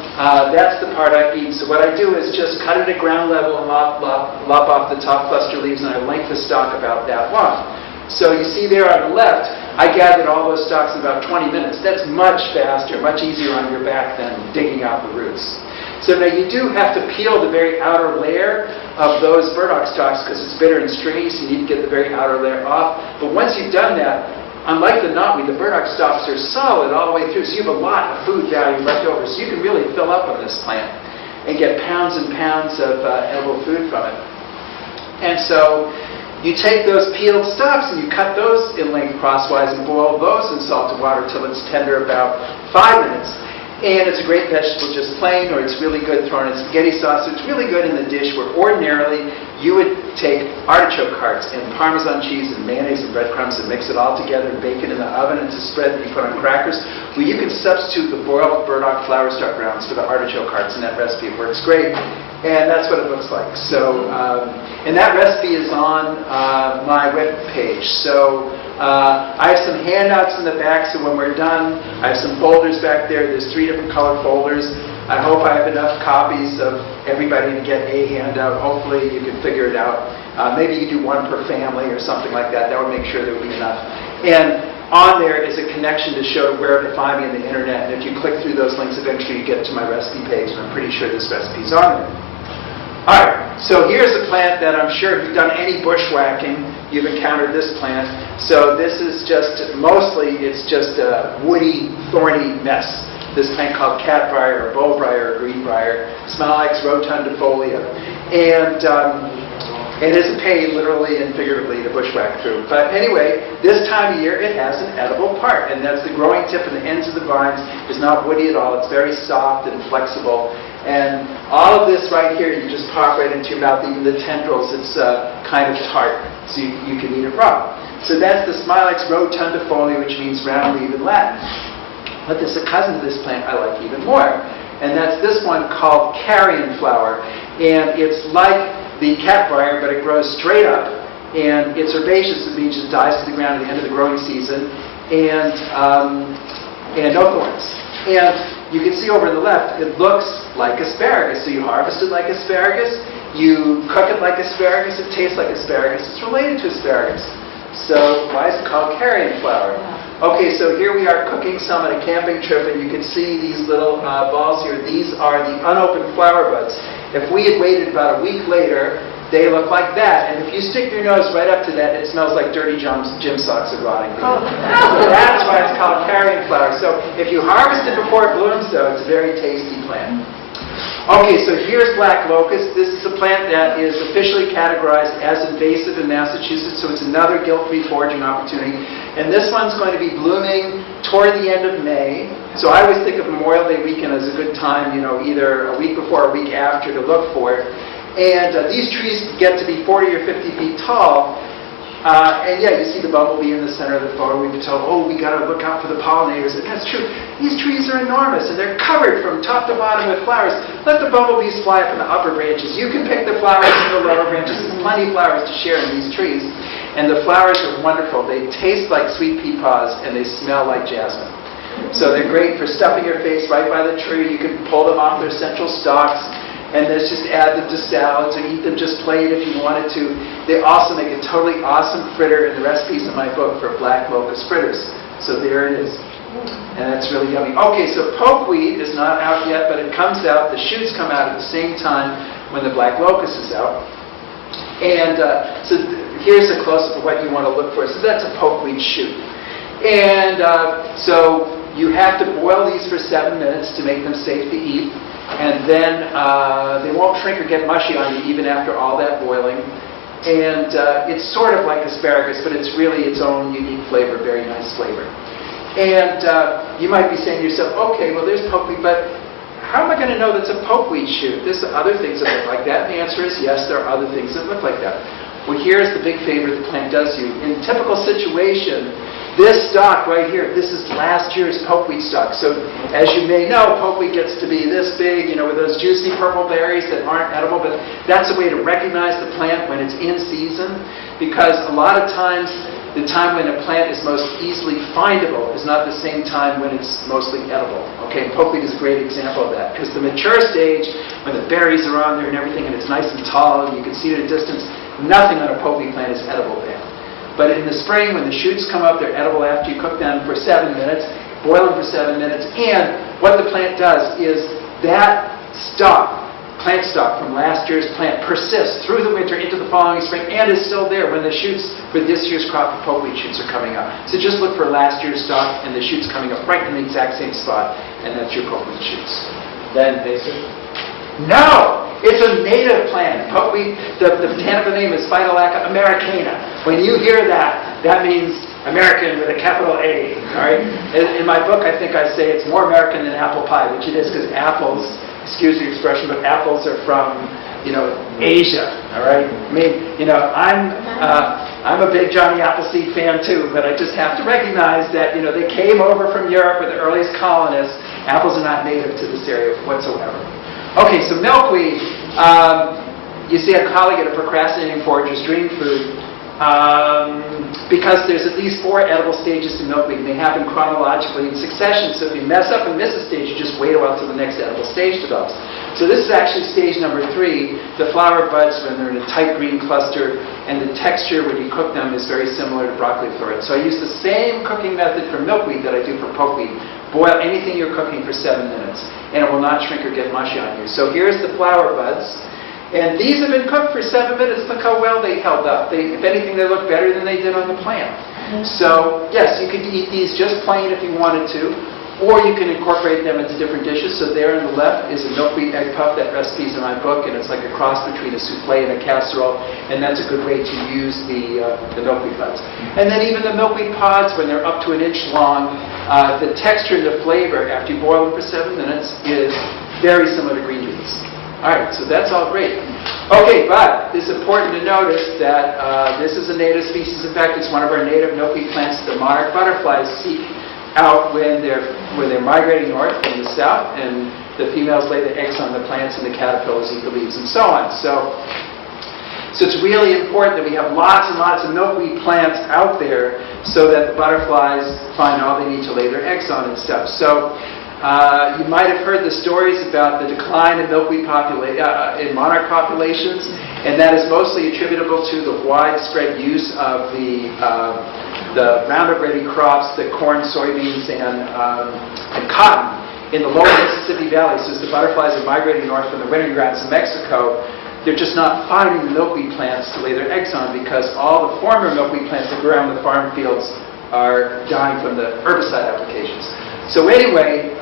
that's the part I eat. So what I do is just cut it at ground level and lop off the top cluster leaves, and I length the stalk about that long. So you see there on the left, I gathered all those stalks in about 20 minutes. That's much faster, much easier on your back than digging out the roots. So now you do have to peel the very outer layer of those burdock stalks because it's bitter and stringy, so you need to get the very outer layer off. But once you've done that, unlike the knotweed, the burdock stalks are solid all the way through, so you have a lot of food value left over. So you can really fill up on this plant and get pounds and pounds of edible food from it. And so you take those peeled stalks and you cut those in length crosswise and boil those in salted water till it's tender about 5 minutes. And it's a great vegetable just plain, or it's really good thrown in spaghetti sauce. So it's really good in the dish where ordinarily you would take artichoke hearts and Parmesan cheese and mayonnaise and breadcrumbs and mix it all together and bake it in the oven. It's a spread that you put on crackers. Well, you can substitute the boiled burdock flower stalk grounds for the artichoke hearts in that recipe. It works great. And that's what it looks like. So, and that recipe is on my web page. So I have some handouts in the back, so when we're done, I have some folders back there. There's 3 different color folders. I hope I have enough copies of everybody to get a handout. Hopefully you can figure it out. Maybe you do one per family or something like that. That would make sure there would be enough. And on there is a connection to show where to find me on the internet. And if you click through those links, eventually you get to my recipe page, and I'm pretty sure this recipe's on there. All right, so here's a plant that I'm sure if you've done any bushwhacking, you've encountered this plant. So this is just, mostly it's just a woody, thorny mess. This plant called catbrier or bullbrier or greenbrier. Smilax rotundifolia. And it is a pain, literally and figuratively, to bushwhack through. But anyway, this time of year it has an edible part, and that's the growing tip and the ends of the vines. Is not woody at all. It's very soft and flexible. And all of this right here, you just pop right into your mouth. Even the tendrils, it's kind of tart, so you can eat it raw. So that's the Smilax rotundifolia, which means round leaf in Latin. But there's a cousin to this plant I like even more, and that's this one called carrion flower. And it's like the catbrier, but it grows straight up, and it's herbaceous. It means it dies to the ground at the end of the growing season, and no thorns. And you can see over on the left, it looks like asparagus. So you harvest it like asparagus, you cook it like asparagus, it tastes like asparagus. It's related to asparagus. So why is it called carrion flower? Okay, so here we are cooking some on a camping trip, and you can see these little balls here. These are the unopened flower buds. If we had waited about a week later, they look like that. And if you stick your nose right up to that, it smells like dirty gym socks are rotting. So that's why it's called carrion flower. So if you harvest it before it blooms, though, it's a very tasty plant. Okay, so here's black locust. This is a plant that is officially categorized as invasive in Massachusetts, so it's another guilt-free foraging opportunity. And this one's going to be blooming toward the end of May. So I always think of Memorial Day weekend as a good time, either a week before or a week after to look for it. And these trees get to be 40 or 50 feet tall. And yeah, you see the bumblebee in the center of the photo. We've been told, oh, we got to look out for the pollinators. And that's true. These trees are enormous, and they're covered from top to bottom with flowers. Let the bumblebees fly up in the upper branches. You can pick the flowers in the lower branches. There's plenty of flowers to share in these trees. And the flowers are wonderful. They taste like sweet pea paws, and they smell like jasmine. So they're great for stuffing your face right by the tree. You can pull them off their central stalks, and let's just add them to salads or eat them just plain if you wanted to. They also make a totally awesome fritter in the recipes in my book for black locust fritters. So there it is. And that's really yummy. Okay, so pokeweed is not out yet, but it comes out. The shoots come out at the same time when the black locust is out. And so here's a close-up of what you want to look for. So that's a pokeweed shoot. And so you have to boil these for 7 minutes to make them safe to eat. And then they won't shrink or get mushy on you even after all that boiling. And it's sort of like asparagus, but it's really its own unique flavor, very nice flavor. And you might be saying to yourself, okay, well, there's pokeweed, but how am I going to know that's a pokeweed shoot? There's other things that look like that. And the answer is yes, there are other things that look like that. Well, here's the big favor the plant does you. In a typical situation, this stalk right here, this is last year's pokeweed stalk. So as you may know, pokeweed gets to be this big, with those juicy purple berries that aren't edible, but that's a way to recognize the plant when it's in season, because a lot of times the time when a plant is most easily findable is not the same time when it's mostly edible. Okay, pokeweed is a great example of that, because the mature stage, when the berries are on there and everything, and it's nice and tall, and you can see it at a distance, nothing on a pokeweed plant is edible then. But in the spring, when the shoots come up, they're edible after you cook them for 7 minutes, boil them for 7 minutes, and what the plant does is that stalk, plant stalk from last year's plant, persists through the winter into the following spring and is still there when the shoots for this year's crop of pokeweed shoots are coming up. So just look for last year's stalk and the shoots coming up right in the exact same spot, and that's your pokeweed shoots. Then invasive? No! It's a native plant. Pokeweed, the botanical name is Phytolacca americana. When you hear that, that means American with a capital A. All right? In my book, I think I say it's more American than apple pie, which it is because apples, excuse the expression, but apples are from, Asia. All right? I mean, I'm a big Johnny Appleseed fan too, but I just have to recognize that, they came over from Europe with the earliest colonists. Apples are not native to this area whatsoever. Okay, so milkweed. You see a colleague at a procrastinating forager's dream food because there's at least 4 edible stages to milkweed, and they happen chronologically in succession. So if you mess up and miss a stage, you just wait a while till the next edible stage develops. So this is actually stage number 3. The flower buds when they're in a tight green cluster, and the texture when you cook them is very similar to broccoli florets. So I use the same cooking method for milkweed that I do for pokeweed. Boil anything you're cooking for 7 minutes, and it will not shrink or get mushy on you. So here's the flower buds. And these have been cooked for 7 minutes. Look how well they held up. If anything, they look better than they did on the plant. So yes, you could eat these just plain if you wanted to, or you can incorporate them into different dishes. So there on the left is a milkweed egg puff. That recipe's in my book, and it's like a cross between a souffle and a casserole, and that's a good way to use the milkweed buds. And then even the milkweed pods, when they're up to 1 inch long, the texture and the flavor after you boil them for 7 minutes is very similar to green beans. All right, so that's all great. Okay, but it's important to notice that this is a native species. In fact, it's one of our native milkweed plants the monarch butterflies seek out when they're migrating north from the south, and the females lay the eggs on the plants, and the caterpillars eat the leaves, and so on. So it's really important that we have lots and lots of milkweed plants out there so that the butterflies find all they need to lay their eggs on and stuff. So you might have heard the stories about the decline in milkweed in monarch populations, and that is mostly attributable to the widespread use of the Roundup-ready crops, the corn, soybeans, and cotton in the lower Mississippi Valley. So as the butterflies are migrating north from the wintering grounds in Mexico, they're just not finding the milkweed plants to lay their eggs on because all the former milkweed plants that grew around the farm fields are dying from the herbicide applications. So anyway,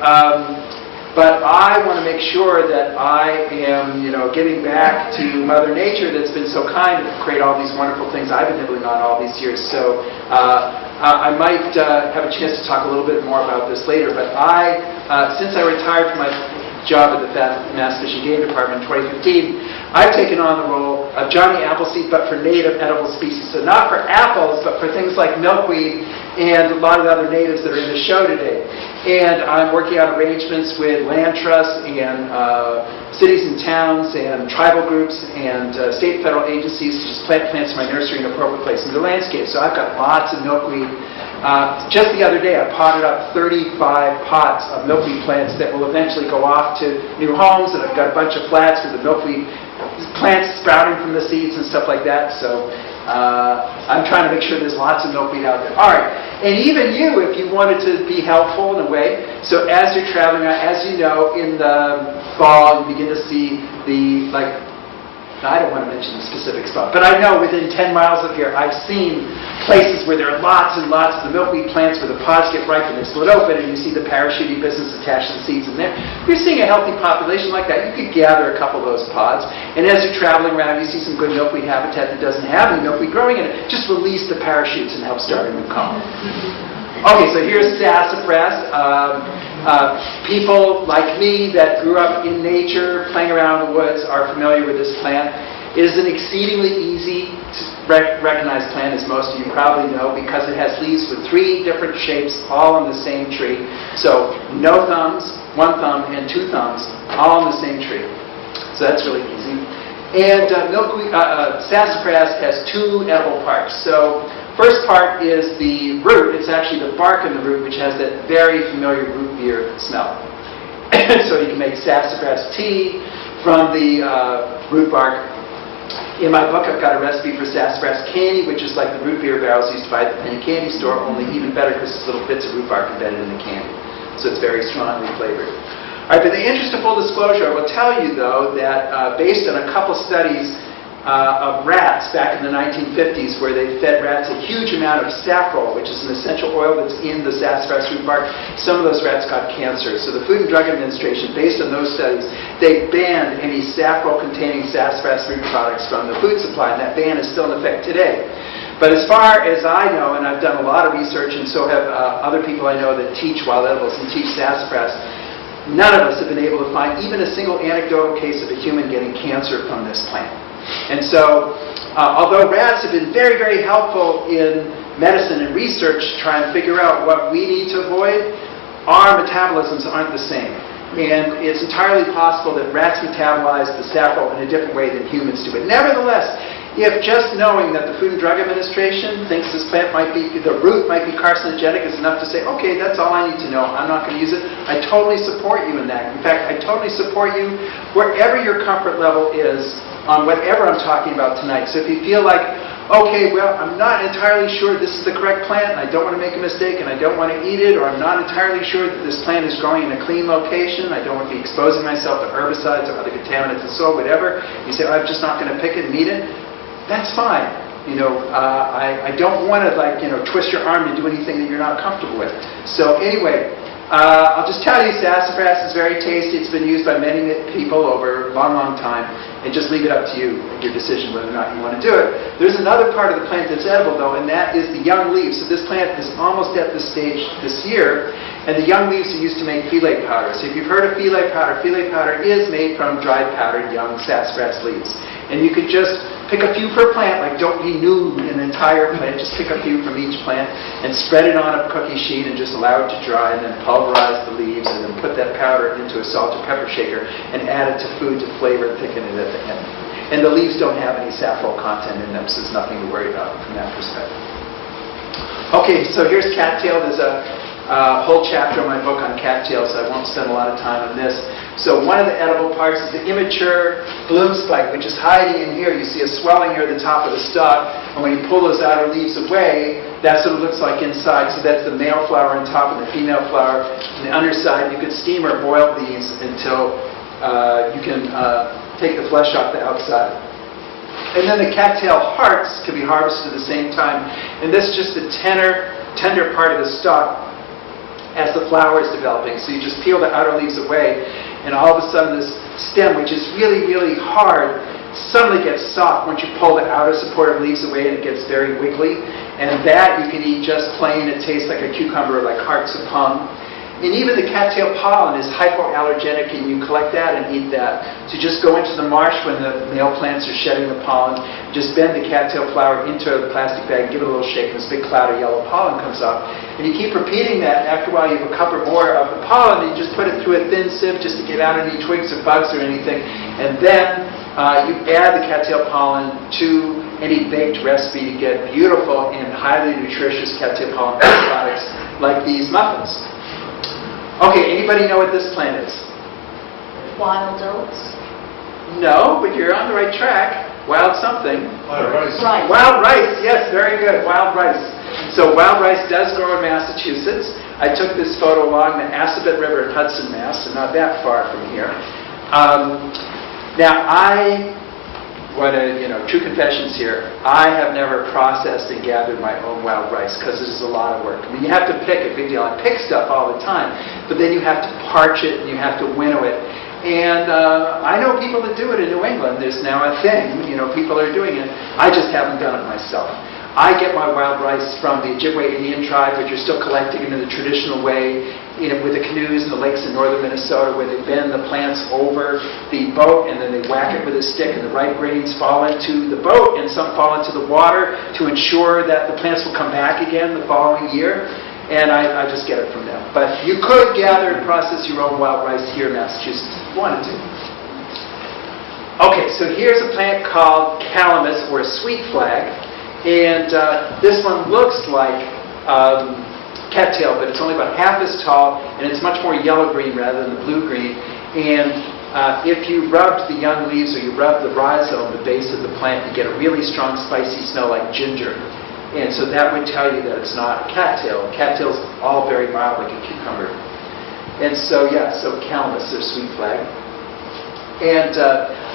But I want to make sure that I am, giving back to Mother Nature that's been so kind to create all these wonderful things I've been nibbling on all these years. So I might have a chance to talk a little bit more about this later. But since I retired from my job at the Mass Fish and Game Department in 2015, I've taken on the role of Johnny Appleseed, but for native edible species. So not for apples, but for things like milkweed and a lot of the other natives that are in the show today. And I'm working on arrangements with land trusts and cities and towns and tribal groups and state and federal agencies to just plant plants in my nursery in appropriate places in the landscape. So I've got lots of milkweed. Just the other day, I potted up 35 pots of milkweed plants that will eventually go off to new homes, and I've got a bunch of flats with the milkweed plants sprouting from the seeds and stuff like that. So I'm trying to make sure there's lots of milkweed out there. All right, and even you, if you wanted to be helpful in a way, so as you're traveling around, as you know, in the fall, you begin to see the, I don't want to mention the specific spot, but I know within 10 miles of here, I've seen places where there are lots and lots of the milkweed plants where the pods get ripe and they split open, and you see the parachute business attached to the seeds in there. If you're seeing a healthy population like that, you could gather a couple of those pods, and as you're traveling around, you see some good milkweed habitat that doesn't have any milkweed growing in it, just release the parachutes and help start a new colony. Okay, so here's sassafras. People like me that grew up in nature, playing around in the woods, are familiar with this plant. It is an exceedingly easy to recognize plant, as most of you probably know, because it has leaves with 3 different shapes, all on the same tree. So no thumbs, 1 thumb, and 2 thumbs, all on the same tree. So that's really easy. And sassafras has 2 edible parts. So first part is the root. It's actually the bark of the root, which has that very familiar root beer smell. So you can make sassafras tea from the root bark. In my book, I've got a recipe for sassafras candy, which is like the root beer barrels you used to buy at the penny candy store, only even better because it's little bits of root bark embedded in the candy. So it's very strongly flavored. All right, but in the interest of full disclosure, I will tell you, though, that based on a couple studies of rats back in the 1950s, where they fed rats a huge amount of saffrol, which is an essential oil that's in the sassafras root bark, some of those rats got cancer. So the Food and Drug Administration, based on those studies, they banned any saffrol-containing sassafras root products from the food supply, and that ban is still in effect today. But as far as I know, and I've done a lot of research, and so have other people I know that teach wild edibles and teach sassafras, none of us have been able to find even a single anecdotal case of a human getting cancer from this plant. And so, although rats have been very, very helpful in medicine and research to try and figure out what we need to avoid, our metabolisms aren't the same. And it's entirely possible that rats metabolize the saffrol in a different way than humans do. But nevertheless, if just knowing that the Food and Drug Administration thinks this plant might be, the root might be carcinogenic is enough to say, okay, that's all I need to know, I'm not going to use it, I totally support you in that. In fact, I totally support you wherever your comfort level is on whatever I'm talking about tonight. So if you feel like, okay, well, I'm not entirely sure this is the correct plant, and I don't want to make a mistake, and I don't want to eat it, or I'm not entirely sure that this plant is growing in a clean location, I don't want to be exposing myself to herbicides or other contaminants in the soil, whatever, you say, oh, I'm just not going to pick it and eat it, that's fine. I don't want to, twist your arm to do anything that you're not comfortable with. So anyway, I'll just tell you, sassafras is very tasty. It's been used by many people over a long, long time. And just leave it up to you, your decision whether or not you want to do it. There's another part of the plant that's edible, though, and that is the young leaves. So this plant is almost at this stage this year, and the young leaves are used to make filet powder. So if you've heard of filet powder is made from dried powdered young sassafras leaves. And you could just pick a few per plant, don't denude an entire plant, just pick a few from each plant and spread it on a cookie sheet and just allow it to dry, and then pulverize the leaves and then put that powder into a salt and pepper shaker and add it to food to flavor and thicken it at the end. And the leaves don't have any saffrol content in them, so there's nothing to worry about from that perspective. Okay, so here's cattail. There's a whole chapter in my book on cattail, so I won't spend a lot of time on this. So one of the edible parts is the immature bloom spike, which is hiding in here. You see a swelling here at the top of the stalk, and when you pull those outer leaves away, that's what it looks like inside. So that's the male flower on top and the female flower. On the underside, you could steam or boil these until you can take the flesh off the outside. And then the cattail hearts can be harvested at the same time. And this is just the tender part of the stalk. as the flower is developing. So you just peel the outer leaves away, and all of a sudden this stem, which is really, really hard, suddenly gets soft once you pull the outer supportive leaves away, and it gets very wiggly. And that you can eat just plain. It tastes like a cucumber, like hearts of palm. And even the cattail pollen is hypoallergenic, and you collect that and eat that. So just go into the marsh when the male plants are shedding the pollen, just bend the cattail flower into a plastic bag, give it a little shake, and this big cloud of yellow pollen comes up. And you keep repeating that, and after a while you have a cup or more of the pollen, and you just put it through a thin sieve just to get out any twigs or bugs or anything. And then you add the cattail pollen to any baked recipe to get beautiful and highly nutritious cattail pollen products like these muffins. Okay, anybody know what this plant is? Wild oats. No, but you're on the right track. Wild something. Right. Wild rice, yes, very good, wild rice. So wild rice does grow in Massachusetts. I took this photo along the Assabet River in Hudson, Mass, so not that far from here. Now, true confessions here, I have never processed and gathered my own wild rice because this is a lot of work. I mean, you have to pick it, big deal. I pick stuff all the time, but then you have to parch it and you have to winnow it. And I know people that do it in New England. There's now a thing, people are doing it. I just haven't done it myself. I get my wild rice from the Ojibwe Indian tribe, which are still collecting it in the traditional way, with the canoes in the lakes in northern Minnesota, where they bend the plants over the boat and then they whack it with a stick, and the ripe grains fall into the boat and some fall into the water to ensure that the plants will come back again the following year. And I just get it from them. But you could gather and process your own wild rice here in Massachusetts if you wanted to. Okay, so here's a plant called calamus, or sweet flag. And this one looks like cattail, but it's only about half as tall, and it's much more yellow-green rather than the blue-green. And if you rubbed the young leaves or you rubbed the rhizome, the base of the plant, you get a really strong, spicy smell like ginger. And so that would tell you that it's not a cattail. Cattail's all very mild, like a cucumber. And so, so calamus, or sweet flag. And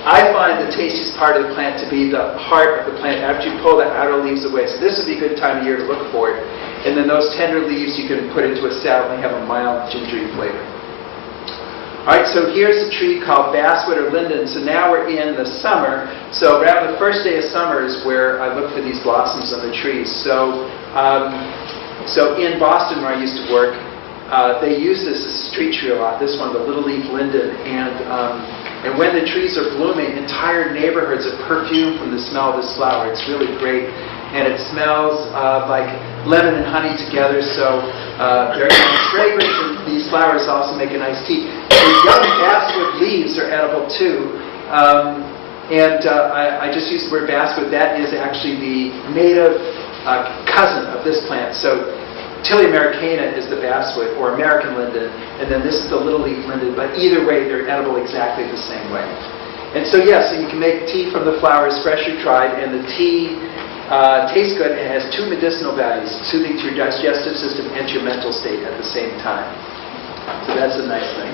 I find the tastiest part of the plant to be the heart of the plant after you pull the outer leaves away. So this would be a good time of year to look for it. And then those tender leaves you can put into a salad and they have a mild gingery flavor. All right, so here's a tree called basswood or linden. So now we're in the summer. So around the first day of summer is where I look for these blossoms on the trees. So, in Boston where I used to work, they use this as a street tree a lot. This one, the little leaf linden, and when the trees are blooming, entire neighborhoods are perfumed from the smell of this flower. It's really great. And it smells like lemon and honey together, so very nice fragrance. And these flowers also make a nice tea. The young basswood leaves are edible too. I just used the word basswood. That is actually the native cousin of this plant. So Tilia americana is the basswood, or American linden, and then this is the little leaf linden, but either way, they're edible exactly the same way. And so, so you can make tea from the flowers, fresh or dried, and the tea tastes good and has two medicinal values, soothing to your digestive system and to your mental state at the same time. So that's a nice thing.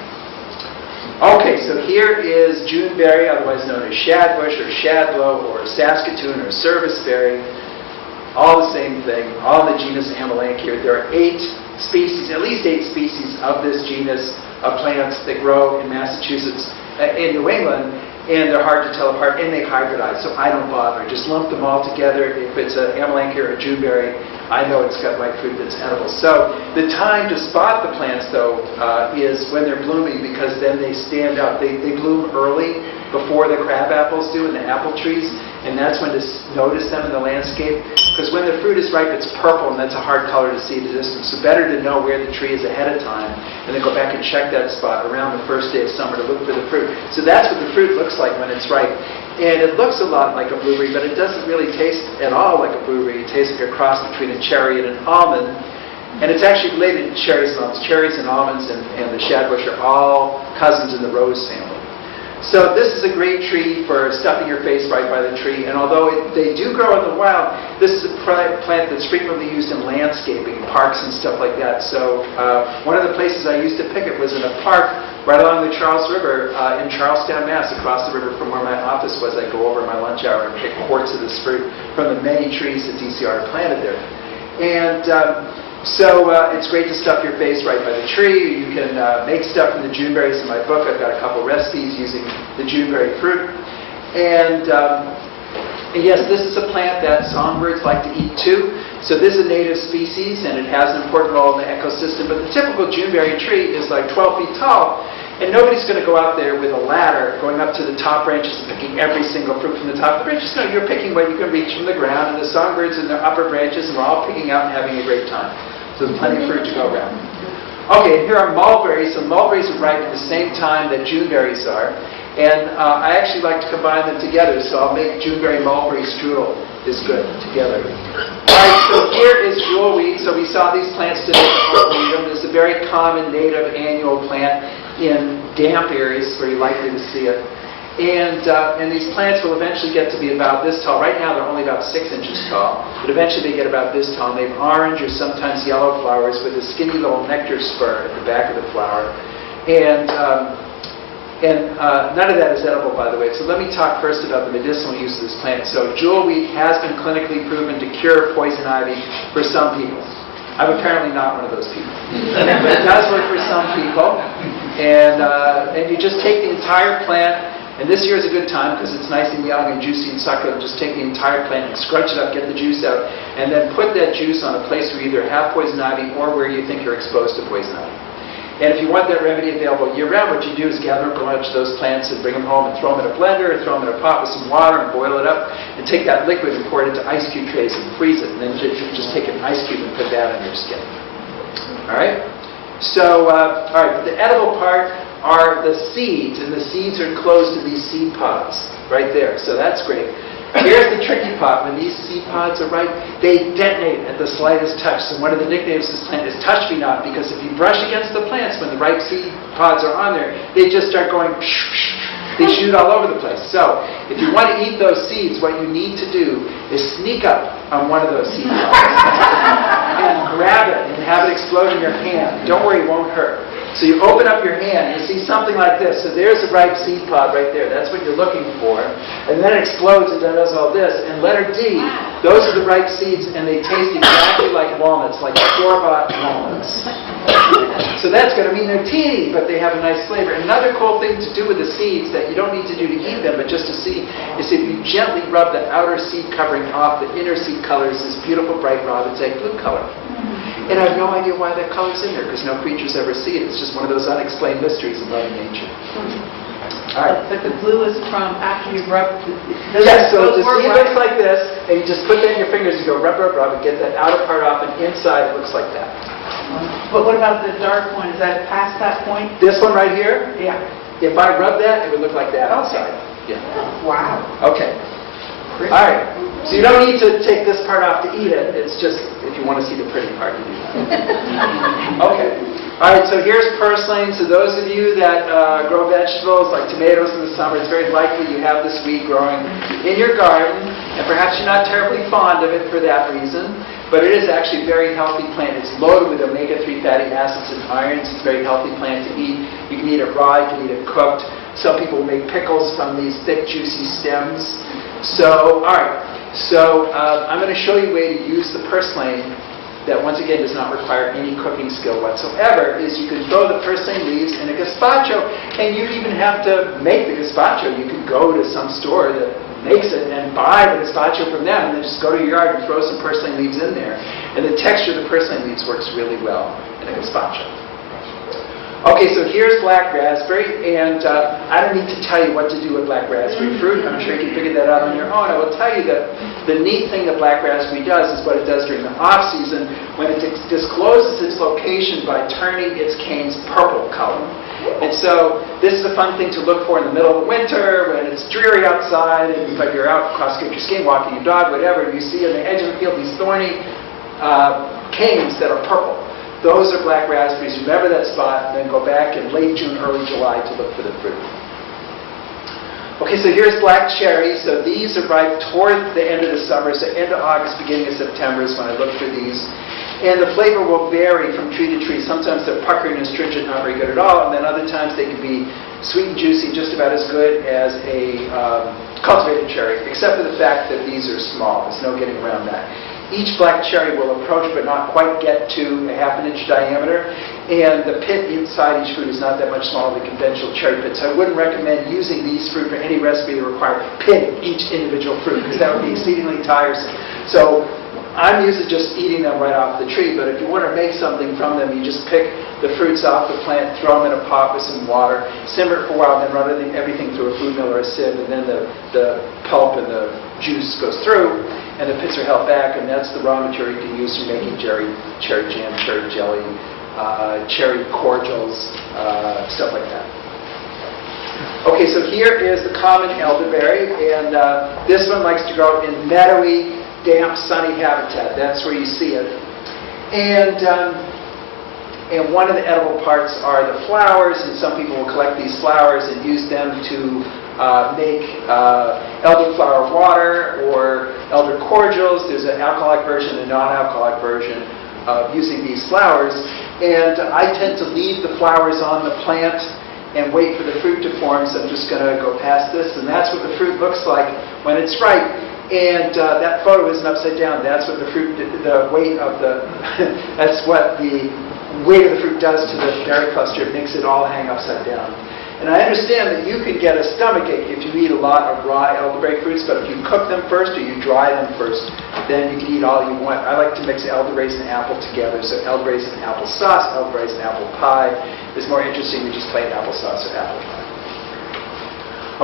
Okay, so here is Juneberry, otherwise known as Shadbush or Shadblow or Saskatoon or Serviceberry. All the same thing, all in the genus Amelanchier. There are 8 species, at least 8 species of this genus of plants that grow in Massachusetts, in New England, and they're hard to tell apart, and they hybridize, so I don't bother. Just lump them all together. If it's an Amelanchier or a Juneberry, I know it's got ripe fruit that's edible. So the time to spot the plants, though, is when they're blooming, because then they stand out. They bloom early, before the crab apples do in the apple trees, and that's when to notice them in the landscape. Because when the fruit is ripe, it's purple, and that's a hard color to see at a distance. So better to know where the tree is ahead of time, and then go back and check that spot around the first day of summer to look for the fruit. So that's what the fruit looks like when it's ripe. And it looks a lot like a blueberry, but it doesn't really taste at all like a blueberry. It tastes like a cross between a cherry and an almond. And it's actually related to cherries and almonds. Cherries and almonds and the Shadbush are all cousins in the rose family. So this is a great tree for stuffing your face right by the tree. And although they do grow in the wild, this is a plant that's frequently used in landscaping, parks and stuff like that. So one of the places I used to pick it was in a park right along the Charles River in Charlestown, Mass. Across the river from where my office was, I'd go over my lunch hour and pick quarts of this fruit from the many trees that DCR had planted there. And So it's great to stuff your face right by the tree. You can make stuff from the Juneberries in my book. I've got a couple recipes using the Juneberry fruit. And yes, this is a plant that songbirds like to eat too. So this is a native species, and it has an important role in the ecosystem. But the typical Juneberry tree is like 12 feet tall, and nobody's going to go out there with a ladder going up to the top branches and picking every single fruit from the top of the branches. No, you're picking what you can reach from the ground, and the songbirds in their upper branches, and we're all picking out and having a great time. So there's plenty of fruit to go around. Okay, here are mulberries. So mulberries are ripe at the same time that Juneberries are. And I actually like to combine them together, so I'll make Juneberry mulberry strudel is good together. All right, so here is jewelweed. So we saw these plants today. It's a very common native annual plant in damp areas where you're likely to see it. And these plants will eventually get to be about this tall. Right now they're only about 6 inches tall, but eventually they get about this tall. And they have orange or sometimes yellow flowers with a skinny little nectar spur at the back of the flower. And none of that is edible, by the way. So let me talk first about the medicinal use of this plant. So jewelweed has been clinically proven to cure poison ivy for some people. I'm apparently not one of those people. But it does work for some people. And you just take the entire plant. And this year is a good time because it's nice and young and juicy and succulent. Just take the entire plant and scrunch it up, get the juice out, and then put that juice on a place where you either have poison ivy or where you think you're exposed to poison ivy. And if you want that remedy available year-round, what you do is gather up a bunch of those plants and bring them home and throw them in a blender or throw them in a pot with some water and boil it up and take that liquid and pour it into ice cube trays and freeze it. And then you just take an ice cube and put that on your skin. All right? So, all right, the edible part are the seeds, and the seeds are enclosed in these seed pods right there. So that's great. Here's the tricky part. When these seed pods are ripe, they detonate at the slightest touch. So one of the nicknames of this plant is touch me not, because if you brush against the plants when the ripe seed pods are on there, they just start going, they shoot all over the place. So if you want to eat those seeds, what you need to do is sneak up on one of those seed pods and grab it and have it explode in your hand. Don't worry, it won't hurt. So you open up your hand, and you see something like this. So there's a ripe seed pod right there. That's what you're looking for. And then it explodes and does all this. And letter D, those are the ripe seeds, and they taste exactly like walnuts, like store-bought walnuts. So that's good. I mean, they're teeny, but they have a nice flavor. Another cool thing to do with the seeds that you don't need to do to eat them, but just to see, is if you gently rub the outer seed covering off, the inner seed color is this beautiful, bright robin's egg blue color. And I have no idea why that color's in there, because no creatures ever see it. It's just one of those unexplained mysteries of Mother Nature. All right. But the blue is from after you rub. Yes, so the seed looks like this, and you just put that in your fingers, you go rub, rub, rub, and get that outer part off, and inside it looks like that. But what about the dark one? Is that past that point? This one right here, Yeah. if I rub that, it would look like that Okay. outside. Yeah. Wow. Okay. All right. So you don't need to take this part off to eat it. It's just if you want to see the pretty part, you do that. Okay. All right, so here's purslane. So those of you that grow vegetables like tomatoes in the summer, it's very likely you have this weed growing in your garden, and perhaps you're not terribly fond of it for that reason, but it is actually a very healthy plant. It's loaded with omega-3 fatty acids and irons. It's a very healthy plant to eat. You can eat it raw, you can eat it cooked. Some people make pickles from these thick, juicy stems. So, all right. So I'm going to show you a way to use the purslane that, once again, does not require any cooking skill whatsoever. Is you can throw the purslane leaves in a gazpacho, and you don't even have to make the gazpacho. You can go to some store that makes it and buy the gazpacho from them, and then just go to your yard and throw some purslane leaves in there. And the texture of the purslane leaves works really well in a gazpacho. Okay, so here's black raspberry, and I don't need to tell you what to do with black raspberry fruit. I'm sure you can figure that out on your own. I will tell you that the neat thing that black raspberry does is what it does during the off-season when it discloses its location by turning its canes purple color. And so this is a fun thing to look for in the middle of the winter when it's dreary outside, and but you're out cross-country skiing, walking your dog, whatever, and you see on the edge of the field these thorny canes that are purple. Those are black raspberries. Remember that spot, and then go back in late June, early July to look for the fruit. Okay, so here's black cherries. So these are ripe toward the end of the summer, so end of August, beginning of September is when I look for these. And the flavor will vary from tree to tree. Sometimes they're puckered and astringent, not very good at all, and then other times they can be sweet and juicy, just about as good as a cultivated cherry, except for the fact that these are small. There's no getting around that. Each black cherry will approach but not quite get to a ½ inch diameter, and the pit inside each fruit is not that much smaller than conventional cherry pits. I wouldn't recommend using these fruit for any recipe that requires pitting each individual fruit, because that would be exceedingly tiresome. So I'm used to just eating them right off the tree, but if you want to make something from them, you just pick the fruits off the plant, throw them in a pot with some water, simmer it for a while, then run everything through a food mill or a sieve, and then the pulp and the juice goes through, and the pits are held back, and that's the raw material you can use for making cherry jam, cherry jelly, cherry cordials, stuff like that. Okay, so here is the common elderberry, and this one likes to grow in meadowy, damp, sunny habitat. That's where you see it. And one of the edible parts are the flowers, and some people will collect these flowers and use them to make elderflower water or elder cordials. There's an alcoholic version and a non-alcoholic version of using these flowers. And I tend to leave the flowers on the plant and wait for the fruit to form, so I'm just going to go past this. And that's what the fruit looks like when it's ripe. And that photo isn't upside down. That's what the fruit, the weight of the, that's what the weight of the fruit does to the berry cluster. It makes it all hang upside down. And I understand that you can get a stomachache if you eat a lot of raw elderberry fruits, but if you cook them first or you dry them first, then you can eat all you want. I like to mix elderberries and apple together, so elderberries and apple sauce, elderberries and apple pie is more interesting than just plain applesauce or apple pie.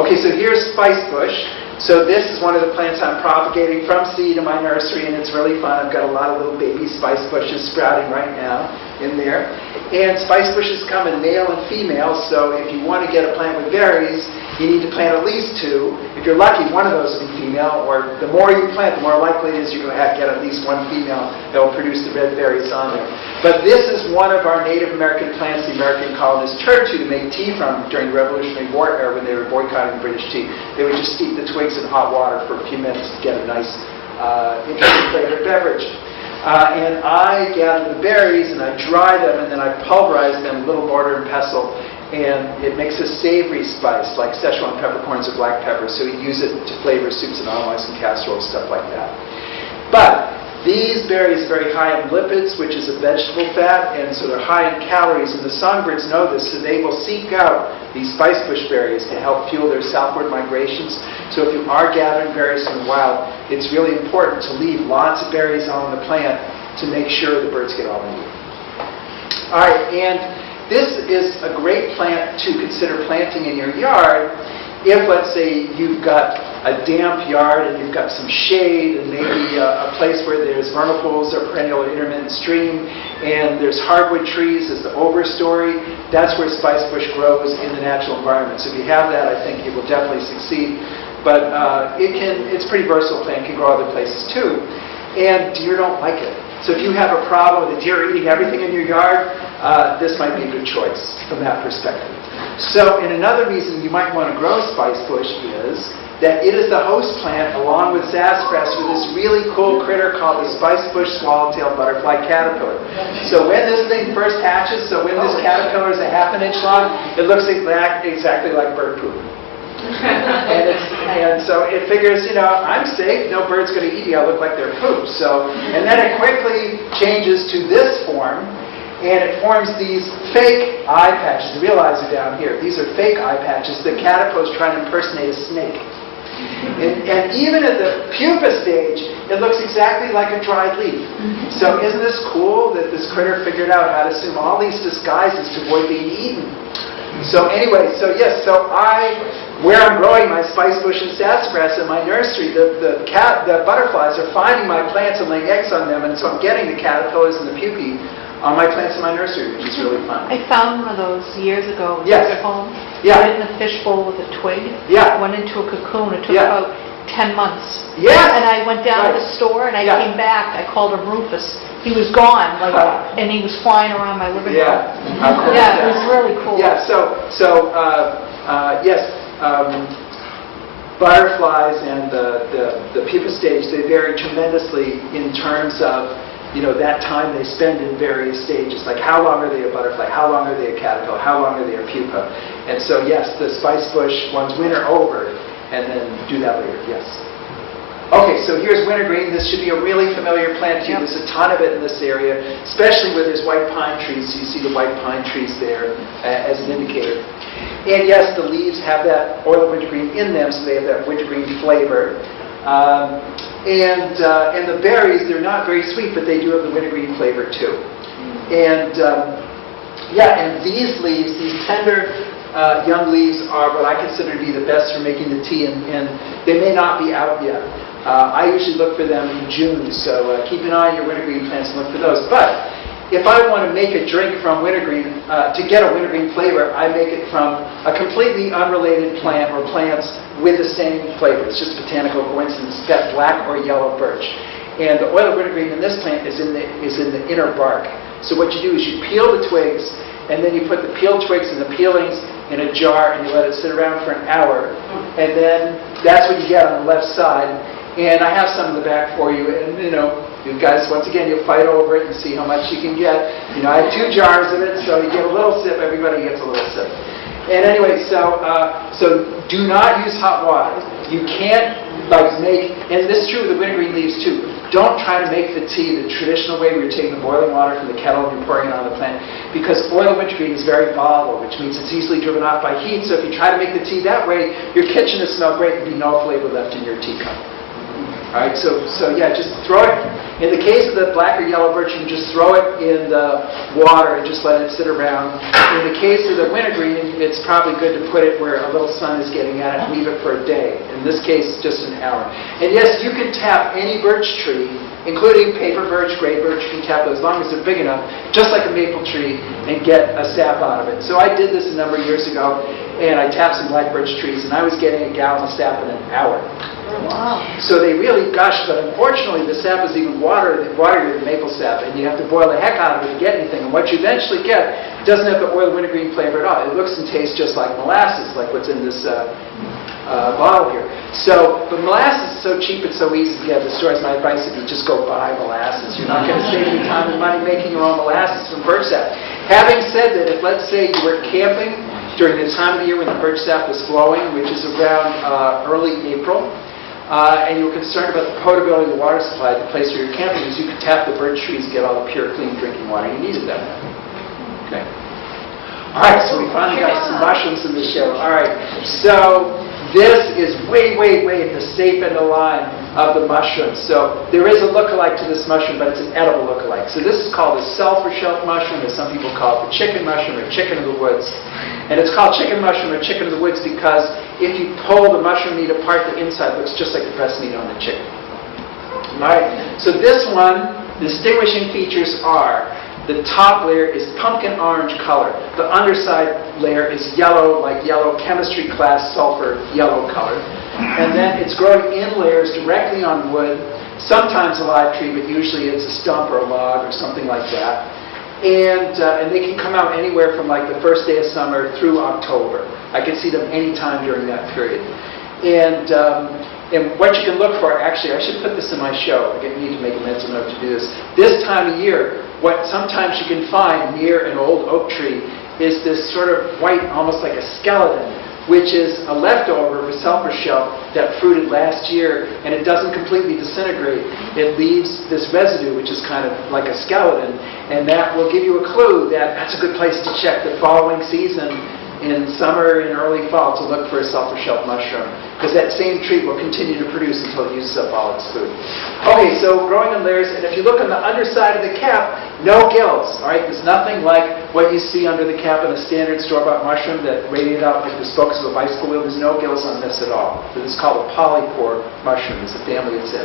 Okay, so here's spicebush. So this is one of the plants I'm propagating from seed in my nursery, and it's really fun. I've got a lot of little baby spice bushes sprouting right now in there. And spice bushes come in male and female, so if you want to get a plant with berries, you need to plant at least 2. If you're lucky, one of those will be female, or the more you plant, the more likely it is you're going to get at least one female that will produce the red berries on there. But this is one of our Native American plants the American colonists turned to make tea from during the Revolutionary War era when they were boycotting British tea. They would just steep the twigs in hot water for a few minutes to get a nice, interesting flavored beverage. And I gather the berries and I dry them and then I pulverize them with a little mortar and pestle, and it makes a savory spice like Szechuan peppercorns or black pepper, so you use it to flavor soups and omelets and casseroles, stuff like that. But these berries are very high in lipids, which is a vegetable fat, and so they're high in calories, and the songbirds know this, so they will seek out these spicebush berries to help fuel their southward migrations. So if you are gathering berries from the wild, it's really important to leave lots of berries on the plant to make sure the birds get all they need. All right, and this is a great plant to consider planting in your yard if, let's say, you've got a damp yard and you've got some shade and maybe a place where there's vernal pools or perennial or intermittent stream, and there's hardwood trees as the overstory. That's where spicebush grows in the natural environment. So if you have that, I think it will definitely succeed. But it's a pretty versatile plant. It can grow other places too. And deer don't like it. So if you have a problem with the deer eating everything in your yard, this might be a good choice from that perspective. So, and another reason you might want to grow spicebush is that it is the host plant, along with sassafras, for this really cool critter called the spicebush swallowtail butterfly caterpillar. So when this thing first hatches, so when this caterpillar is a ½ inch long, it looks exactly like bird poop. and so it figures, I'm safe, no bird's going to eat me, I look like their poop. So, and then it quickly changes to this form, and it forms these fake eye patches. The real eyes are down here. These are fake eye patches. The caterpillar is trying to impersonate a snake. And even at the pupa stage, it looks exactly like a dried leaf. So isn't this cool that this critter figured out how to assume all these disguises to avoid being eaten? So anyway, so yes, so where I'm growing my spicebush and sassafras in my nursery, the butterflies are finding my plants and laying eggs on them, and so I'm getting the caterpillars and the pupae on my plants in my nursery, which is really fun. I found one of those years ago. Yes. At home. Yeah. Put it in a fishbowl with a twig. Yeah. Went into a cocoon. It took Yeah. about 10 months. Yes. And I went down to Right. the store and I Yeah. came back. I called him Rufus. He was gone, and he was flying around my living room. Yeah. How cool is Yeah, that? it was really cool. Yeah. Yes. Butterflies and the pupa stage, they vary tremendously in terms of that time they spend in various stages. Like how long are they a butterfly? How long are they a caterpillar? How long are they a pupa? And so yes, the spicebush ones winter over and then do that later. Yes. Okay, so here's wintergreen. This should be a really familiar plant to you. Yep. There's a ton of it in this area, especially where there's white pine trees. So you see the white pine trees there as an indicator. And yes, the leaves have that oil of wintergreen in them, so they have that wintergreen flavor. And the berries, they're not very sweet, but they do have the wintergreen flavor too. And and these leaves, these tender young leaves are what I consider to be the best for making the tea, and they may not be out yet. I usually look for them in June, so keep an eye on your wintergreen plants and look for those. But if I want to make a drink from wintergreen, to get a wintergreen flavor, I make it from a completely unrelated plant or plants with the same flavor. It's just botanical coincidence. It's got black or yellow birch. And the oil of wintergreen in this plant is in the inner bark. So what you do is you peel the twigs, and then you put the peeled twigs and the peelings in a jar, and you let it sit around for an hour. And then that's what you get on the left side. And I have some in the back for you, and you guys, once again, you'll fight over it and see how much you can get. I have 2 jars of it, so you get a little sip, everybody gets a little sip. And anyway, so do not use hot water. You can't make, and this is true with the wintergreen leaves too, don't try to make the tea the traditional way where you're taking the boiling water from the kettle and you're pouring it on the plant, because oil of wintergreen is very volatile, which means it's easily driven off by heat. So if you try to make the tea that way, your kitchen will smell great and be no flavor left in your teacup. All right, so yeah, just throw it. In the case of the black or yellow birch, you can just throw it in the water and just let it sit around. In the case of the wintergreen, it's probably good to put it where a little sun is getting at it and leave it for a day. In this case, just an hour. And yes, you can tap any birch tree, including paper birch, gray birch. You can tap it as long as they're big enough, just like a maple tree, and get a sap out of it. So I did this a number of years ago, and I tapped some black birch trees, and I was getting a gallon of sap in an hour. Wow. So they really gush, but unfortunately the sap is even waterier than maple sap, and you have to boil the heck out of it to get anything. And what you eventually get doesn't have the oil wintergreen flavor at all. It looks and tastes just like molasses, like what's in this bottle here. So, but molasses is so cheap, it's so easy to get at the stores. My advice would be just go buy molasses. You're not going to save any time and money making your own molasses from birch sap. Having said that, if let's say you were camping during the time of the year when the birch sap was flowing, which is around early April, and you were concerned about the potability of the water supply at the place where you're camping, is you could tap the birch trees and get all the pure, clean drinking water you needed that night. Okay. All right, so we finally got some mushrooms in the show. All right, so this is way, way, way at the safe end of the line of the mushrooms. So there is a lookalike to this mushroom, but it's an edible lookalike. So this is called a sulfur shelf mushroom, as some people call it, the chicken mushroom or chicken of the woods. And it's called chicken mushroom or chicken of the woods because if you pull the mushroom meat apart, the inside looks just like the breast meat on the chicken. All right, so this one, the distinguishing features are the top layer is pumpkin orange color. The underside layer is yellow, like yellow chemistry class sulfur yellow color. And then it's growing in layers directly on wood, sometimes a live tree, but usually it's a stump or a log or something like that. And they can come out anywhere from like the first day of summer through October. I can see them anytime during that period. And what you can look for, actually, I should put this in my show. I need to make a mental note to do this. This time of year, what sometimes you can find near an old oak tree is this sort of white, almost like a skeleton, which is a leftover of a sulfur shelf that fruited last year, and it doesn't completely disintegrate. It leaves this residue, which is kind of like a skeleton, and that will give you a clue that that's a good place to check the following season in summer and early fall to look for a sulfur shelf mushroom, because that same tree will continue to produce until it uses up all its food. Okay, so growing in layers, and if you look on the underside of the cap, no gills, all right? There's nothing like what you see under the cap in a standard store-bought mushroom that radiate out like the spokes of a bicycle wheel. There's no gills on this at all. This is called a polypore mushroom. It's the family it's in.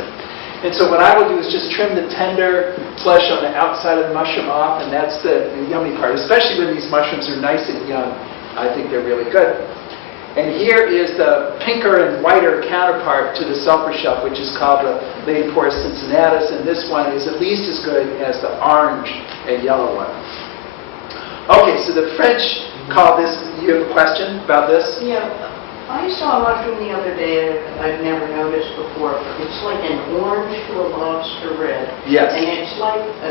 And so what I will do is just trim the tender flesh on the outside of the mushroom off, and that's the yummy part, especially when these mushrooms are nice and young. I think they're really good. And here is the pinker and whiter counterpart to the sulfur shelf, which is called the Laetiporus cincinnatus, and this one is at least as good as the orange and yellow one. Okay, so the French call this, you have a question about this? Yeah, I saw a mushroom the other day that I've never noticed before. It's like an orange to a lobster red. Yes. And it's like a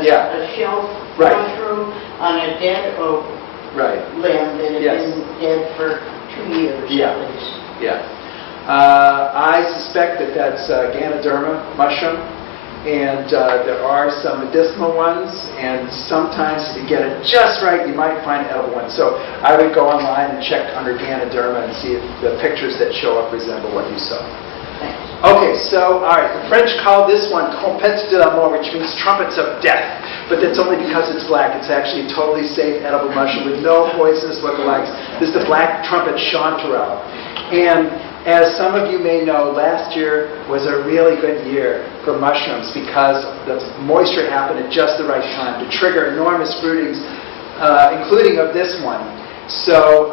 shelf Right. mushroom on a dead oak Right. limb that had Yes. been dead for 2 years Yeah. at least. Yeah. I suspect that that's Ganoderma mushroom, and there are some medicinal ones, and sometimes if you get it just right, you might find edible ones. So I would go online and check under Ganoderma and see if the pictures that show up resemble what you saw. Okay, so, all right, the French call this one trompette de la mort, which means trumpets of death, but that's only because it's black. It's actually a totally safe edible mushroom with no poisonous lookalikes. This is the black trumpet chanterelle. And as some of you may know, last year was a really good year for mushrooms because the moisture happened at just the right time to trigger enormous fruitings, including of this one. So,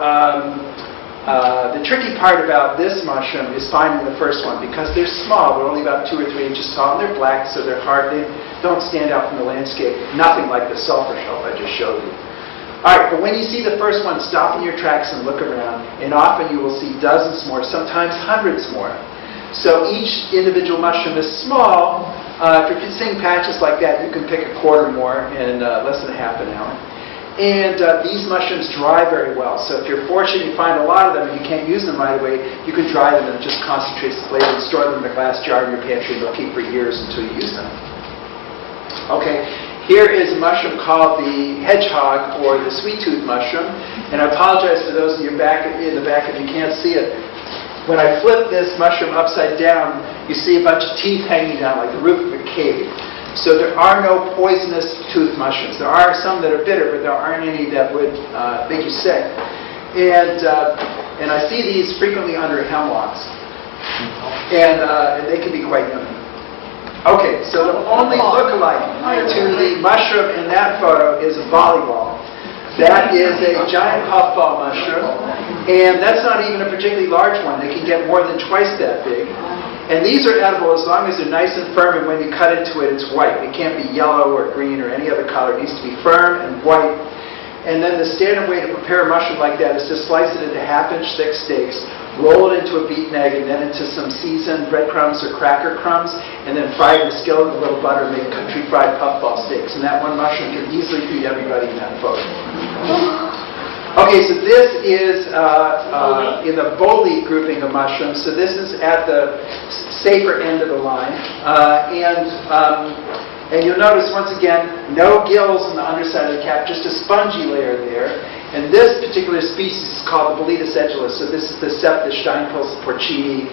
the tricky part about this mushroom is finding the first one because they're small. They're only about 2 or 3 inches tall, and they're black, so they're hard. They don't stand out from the landscape. Nothing like the sulfur shelf I just showed you. All right, but when you see the first one, stop in your tracks and look around, and often you will see dozens more, sometimes hundreds more. So each individual mushroom is small. If you're seeing patches like that, you can pick a quarter more in less than half an hour. And these mushrooms dry very well. So if you're fortunate you find a lot of them and you can't use them right away, you can dry them and it just concentrates the flavor and store them in a glass jar in your pantry and they'll keep for years until you use them. Okay, here is a mushroom called the hedgehog or the sweet-tooth mushroom. And I apologize to those of you in the back if you can't see it. When I flip this mushroom upside down, you see a bunch of teeth hanging down like the roof of a cave. So there are no poisonous tooth mushrooms. There are some that are bitter, but there aren't any that would make you sick. And I see these frequently under hemlocks. And they can be quite yummy. Okay, so the only lookalike to the mushroom in that photo is a volleyball. That is a giant puffball mushroom. And that's not even a particularly large one. They can get more than twice that big. And these are edible as long as they're nice and firm, and when you cut into it, it's white. It can't be yellow or green or any other color. It needs to be firm and white. And then the standard way to prepare a mushroom like that is to slice it into half-inch thick steaks, roll it into a beaten egg, and then into some seasoned breadcrumbs or cracker crumbs, and then fry it in a skillet with a little butter and make country fried puffball steaks. And that one mushroom can easily feed everybody in that photo. Okay, so this is in the bolete grouping of mushrooms. So this is at the safer end of the line. And you'll notice, once again, no gills on the underside of the cap, just a spongy layer there. And this particular species is called the Boletus edulis. So this is the Septis Steinpilz porcini,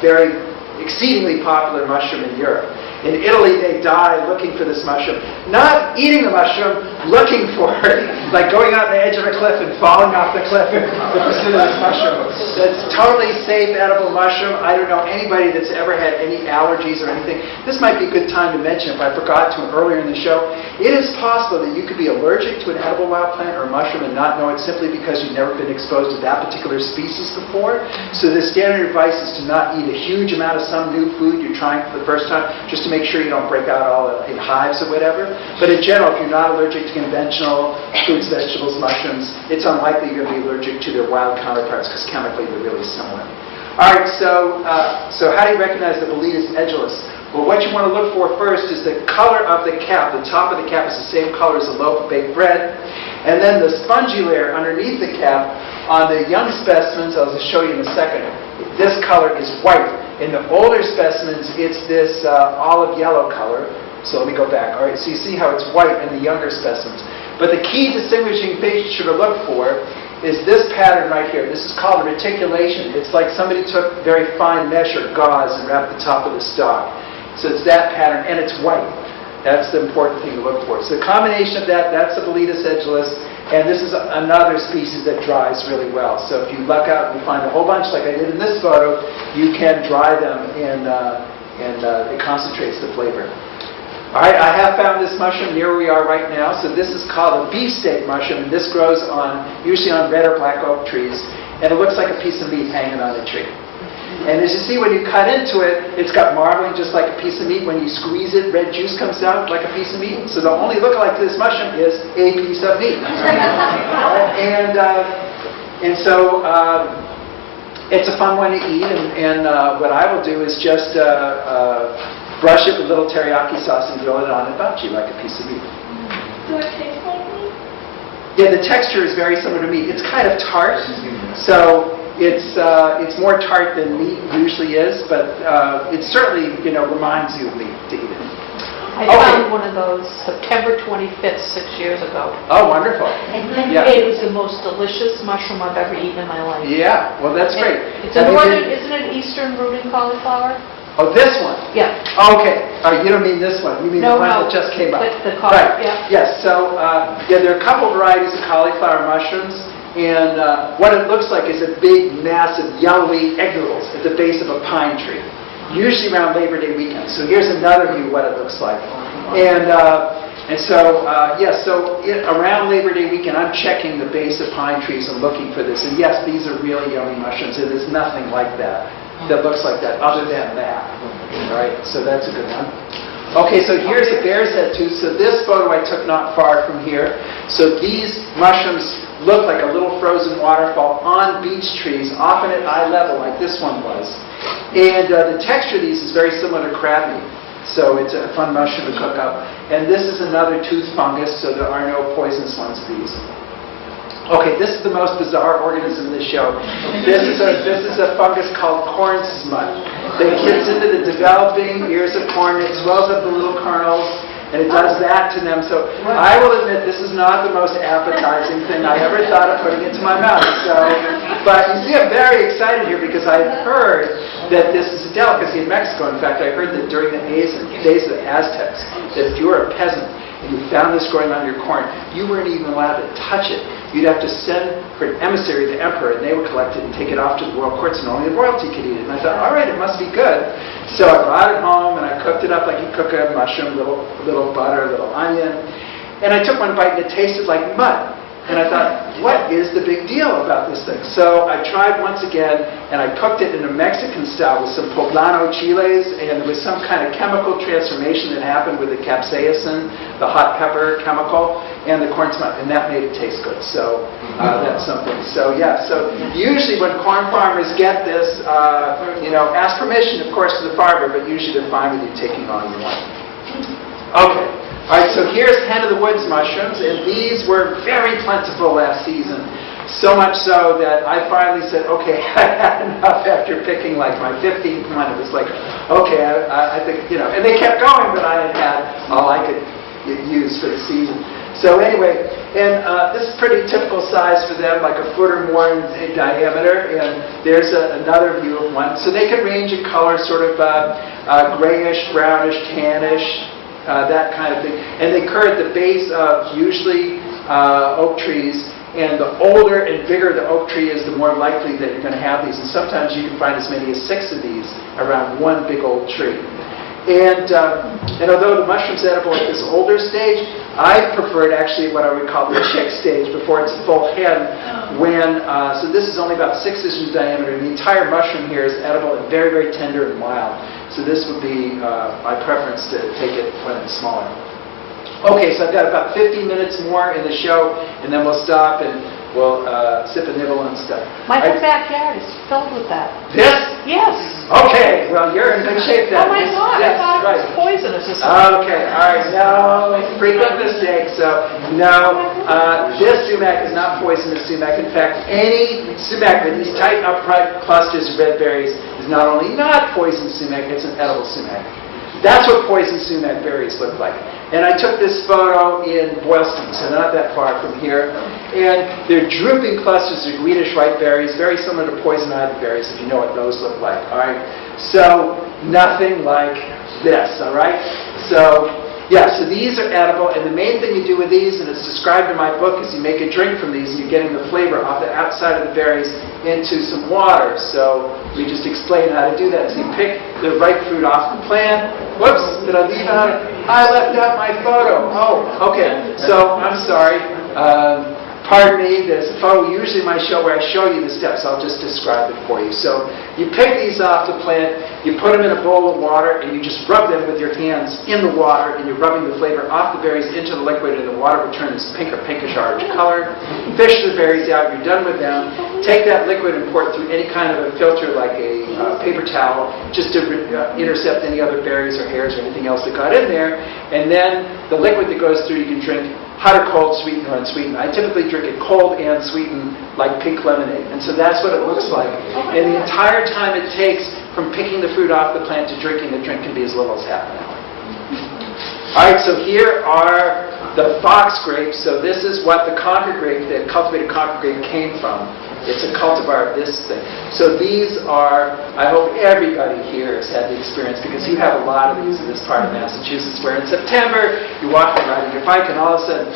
very exceedingly popular mushroom in Europe. In Italy, they die looking for this mushroom. Not eating the mushroom, looking for it. Like going out on the edge of a cliff and falling off the cliff in the pursuit of this mushroom. It's totally safe, edible mushroom. I don't know anybody that's ever had any allergies or anything. This might be a good time to mention, if I forgot to earlier in the show, it is possible that you could be allergic to an edible wild plant or a mushroom and not know it simply because you've never been exposed to that particular species before. So the standard advice is to not eat a huge amount of some new food you're trying for the first time, just to make sure you don't break out all in hives or whatever. But in general, if you're not allergic to conventional fruits, vegetables, mushrooms, it's unlikely you're going to be allergic to their wild counterparts because chemically they're really similar. All right, so how do you recognize the Boletus edulis? Well, what you want to look for first is the color of the cap. The top of the cap is the same color as a loaf of baked bread. And then the spongy layer underneath the cap, on the young specimens, I'll just show you in a second, this color is white. In the older specimens, it's this olive yellow color. So let me go back. All right, so you see how it's white in the younger specimens. But the key distinguishing feature to look for is this pattern right here. This is called a reticulation. It's like somebody took very fine mesh or gauze and wrapped the top of the stalk. So it's that pattern, and it's white. That's the important thing to look for. So the combination of that, that's the Boletus edulis, and this is another species that dries really well. So if you luck out and you find a whole bunch like I did in this photo, you can dry them, and it concentrates the flavor. All right, I have found this mushroom near where we are right now. So this is called a beefsteak mushroom, and this grows usually on red or black oak trees, and it looks like a piece of meat hanging on a tree. And as you see, when you cut into it, it's got marbling just like a piece of meat. When you squeeze it, red juice comes out like a piece of meat. So the only lookalike to this mushroom is a piece of meat. And so it's a fun one to eat. And what I will do is just brush it with a little teriyaki sauce and grill it on hibachi like a piece of meat. Do it taste like meat? Yeah, the texture is very similar to meat. It's kind of tart. So It's more tart than meat usually is, but it certainly, reminds you of meat to eat it. I Okay. found one of those September 25th, 6 years ago. Oh, wonderful. Yeah. It was the most delicious mushroom I've ever eaten in my life. Yeah, well, that's great. It's Have a you northern, been- isn't it an eastern rooted cauliflower? Oh, this one? Yeah. Okay. You don't mean this one. You mean the No, one no. that just came up. The cauliflower, Right. yeah. Yes. So, there are a couple varieties of cauliflower mushrooms, and what it looks like is a big, massive, yellowy egg noodles at the base of a pine tree, usually around Labor Day weekend. So here's another view of what it looks like. And so around Labor Day weekend, I'm checking the base of pine trees and looking for this. And yes, these are really yummy mushrooms, and there's nothing like that looks like that other than that. All right, so that's a good one. Okay, so here's a bear's head too. So this photo I took not far from here. So these mushrooms look like a little frozen waterfall on beech trees, often at eye level, like this one was. And the texture of these is very similar to crab meat. So it's a fun mushroom to cook up. And this is another tooth fungus, so there are no poisonous ones of these. Okay, this is the most bizarre organism in the show. This is a fungus called corn smut. That gets into the developing ears of corn, it swells up the little kernels, and it does that to them. So I will admit this is not the most appetizing thing I ever thought of putting into my mouth. But you see, I'm very excited here because I've heard that this is a delicacy in Mexico. In fact, I heard that during the days of the Aztecs, that if you were a peasant and you found this growing on your corn, you weren't even allowed to touch it. You'd have to send for an emissary to the emperor, and they would collect it and take it off to the royal courts, and only the royalty could eat it. And I thought, all right, it must be good. So I brought it home, and I cooked it up like you cook a mushroom, little butter, little onion. And I took one bite, and it tasted like mud. And I thought, what is the big deal about this thing? So I tried once again, and I cooked it in a Mexican style with some poblano chiles, and there was some kind of chemical transformation that happened with the capsaicin, the hot pepper chemical, and the corn smut, and that made it taste good. So that's something. So yeah, so usually when corn farmers get this, ask permission, of course, to the farmer, but usually they're fine with you taking all you want. Okay. All right, so here's hen of the woods mushrooms, and these were very plentiful last season. So much so that I finally said, okay, I had enough after picking like my 15th one. It was like, okay, I think, and they kept going, but I had all I could use for the season. So anyway, and this is pretty typical size for them, like a foot or more in diameter, and there's another view of one. So they can range in color, sort of grayish, brownish, tannish, that kind of thing. And they occur at the base of usually oak trees, and the older and bigger the oak tree is, the more likely that you're going to have these. And sometimes you can find as many as 6 of these around one big old tree. And although the mushroom's edible at this older stage, I prefer it actually at what I would call the chick stage, before it's full hen. So this is only about 6 inches in diameter, and the entire mushroom here is edible and very, very tender and mild. So this would be my preference to take it when it's smaller. Okay, so I've got about 15 minutes more in the show, and then we'll stop and we'll sip and nibble and stuff. My whole backyard is filled with that. This? Yes. Okay, well, you're in good shape then. Oh my God, I Yes, thought it right. was poisonous or something. Okay, all right, no, frequent mistake. So, no, this sumac is not poisonous sumac. In fact, any sumac with these tight upright clusters of red berries is not only not poison sumac, it's an edible sumac. That's what poison sumac berries look like. And I took this photo in Boylston, so not that far from here. And they're drooping clusters of greenish white berries, very similar to poison ivy berries, if you know what those look like. All right. So nothing like this. All right. So yeah. So these are edible, and the main thing you do with these, and it's described in my book, is you make a drink from these, and you're getting the flavor off the outside of the berries into some water. So we just explain how to do that. So you pick the ripe fruit off the plant. Whoops, did I leave out? I left out my photo. Oh, okay. So I'm sorry. Pardon me, there's a photo usually in my show where I show you the steps. I'll just describe it for you. So you pick these off the plant, you put them in a bowl of water, and you just rub them with your hands in the water, and you're rubbing the flavor off the berries into the liquid, and the water will turn this pink or pinkish orange color. Fish the berries out, you're done with them. take that liquid and pour it through any kind of a filter like a paper towel, just to intercept any other berries or hairs or anything else that got in there. And then the liquid that goes through you can drink hot or cold, sweetened or unsweetened. I typically drink it cold and sweetened like pink lemonade. And so that's what it looks like. And the entire time it takes from picking the fruit off the plant to drinking the drink can be as little as half an hour. All right, so here are the fox grapes. So this is what the Concord grape, the cultivated Concord grape came from. It's a cultivar of this thing. So these are, I hope everybody here has had the experience, because you have a lot of these in this part of Massachusetts, where in September you walk riding your bike and all of a sudden,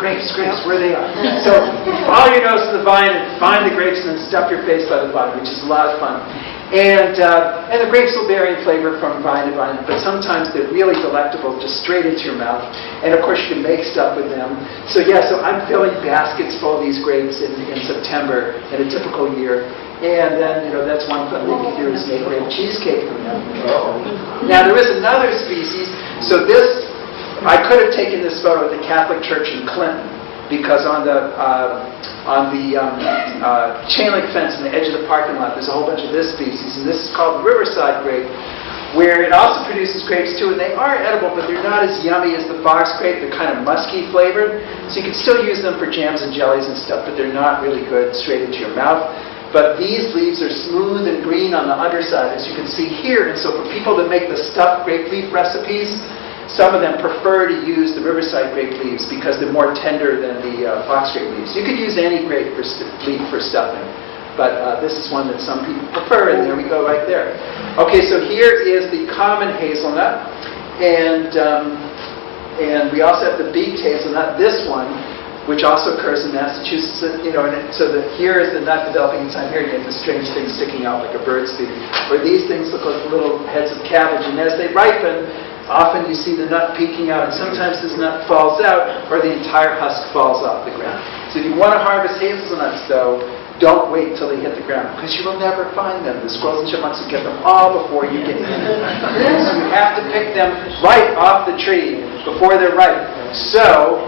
grapes, where they are. So follow your nose to the vine and find the grapes and then stuff your face by the vine, which is a lot of fun. And the grapes will vary in flavor from vine to vine, but sometimes they're really delectable, just straight into your mouth. And of course, you can make stuff with them. So yeah, so I'm filling baskets full of these grapes in September in a typical year. And then, that's one fun thing you can do is make grape cheesecake from them. Now, there is another species. So this, I could have taken this photo at the Catholic Church in Clinton, because on the chain link fence on the edge of the parking lot, there's a whole bunch of this species, and this is called the Riverside grape, where it also produces grapes too, and they are edible, but they're not as yummy as the fox grape. They're kind of musky flavored, so you can still use them for jams and jellies and stuff, but they're not really good straight into your mouth. But these leaves are smooth and green on the underside, as you can see here, and so for people that make the stuffed grape leaf recipes, some of them prefer to use the Riverside grape leaves because they're more tender than the fox grape leaves. You could use any grape leaf for stuffing, but this is one that some people prefer, and there we go right there. Okay, so here is the common hazelnut, and we also have the beaked hazelnut, this one, which also occurs in Massachusetts, so here is the nut developing inside here, you have the strange thing sticking out like a bird's feet, where these things look like little heads of cabbage, and as they ripen, often you see the nut peeking out, and sometimes this nut falls out, or the entire husk falls off the ground. So if you want to harvest hazelnuts, though, don't wait until they hit the ground, because you will never find them. The squirrels and chipmunks will get them all before you get them. So you have to pick them right off the tree before they're ripe. So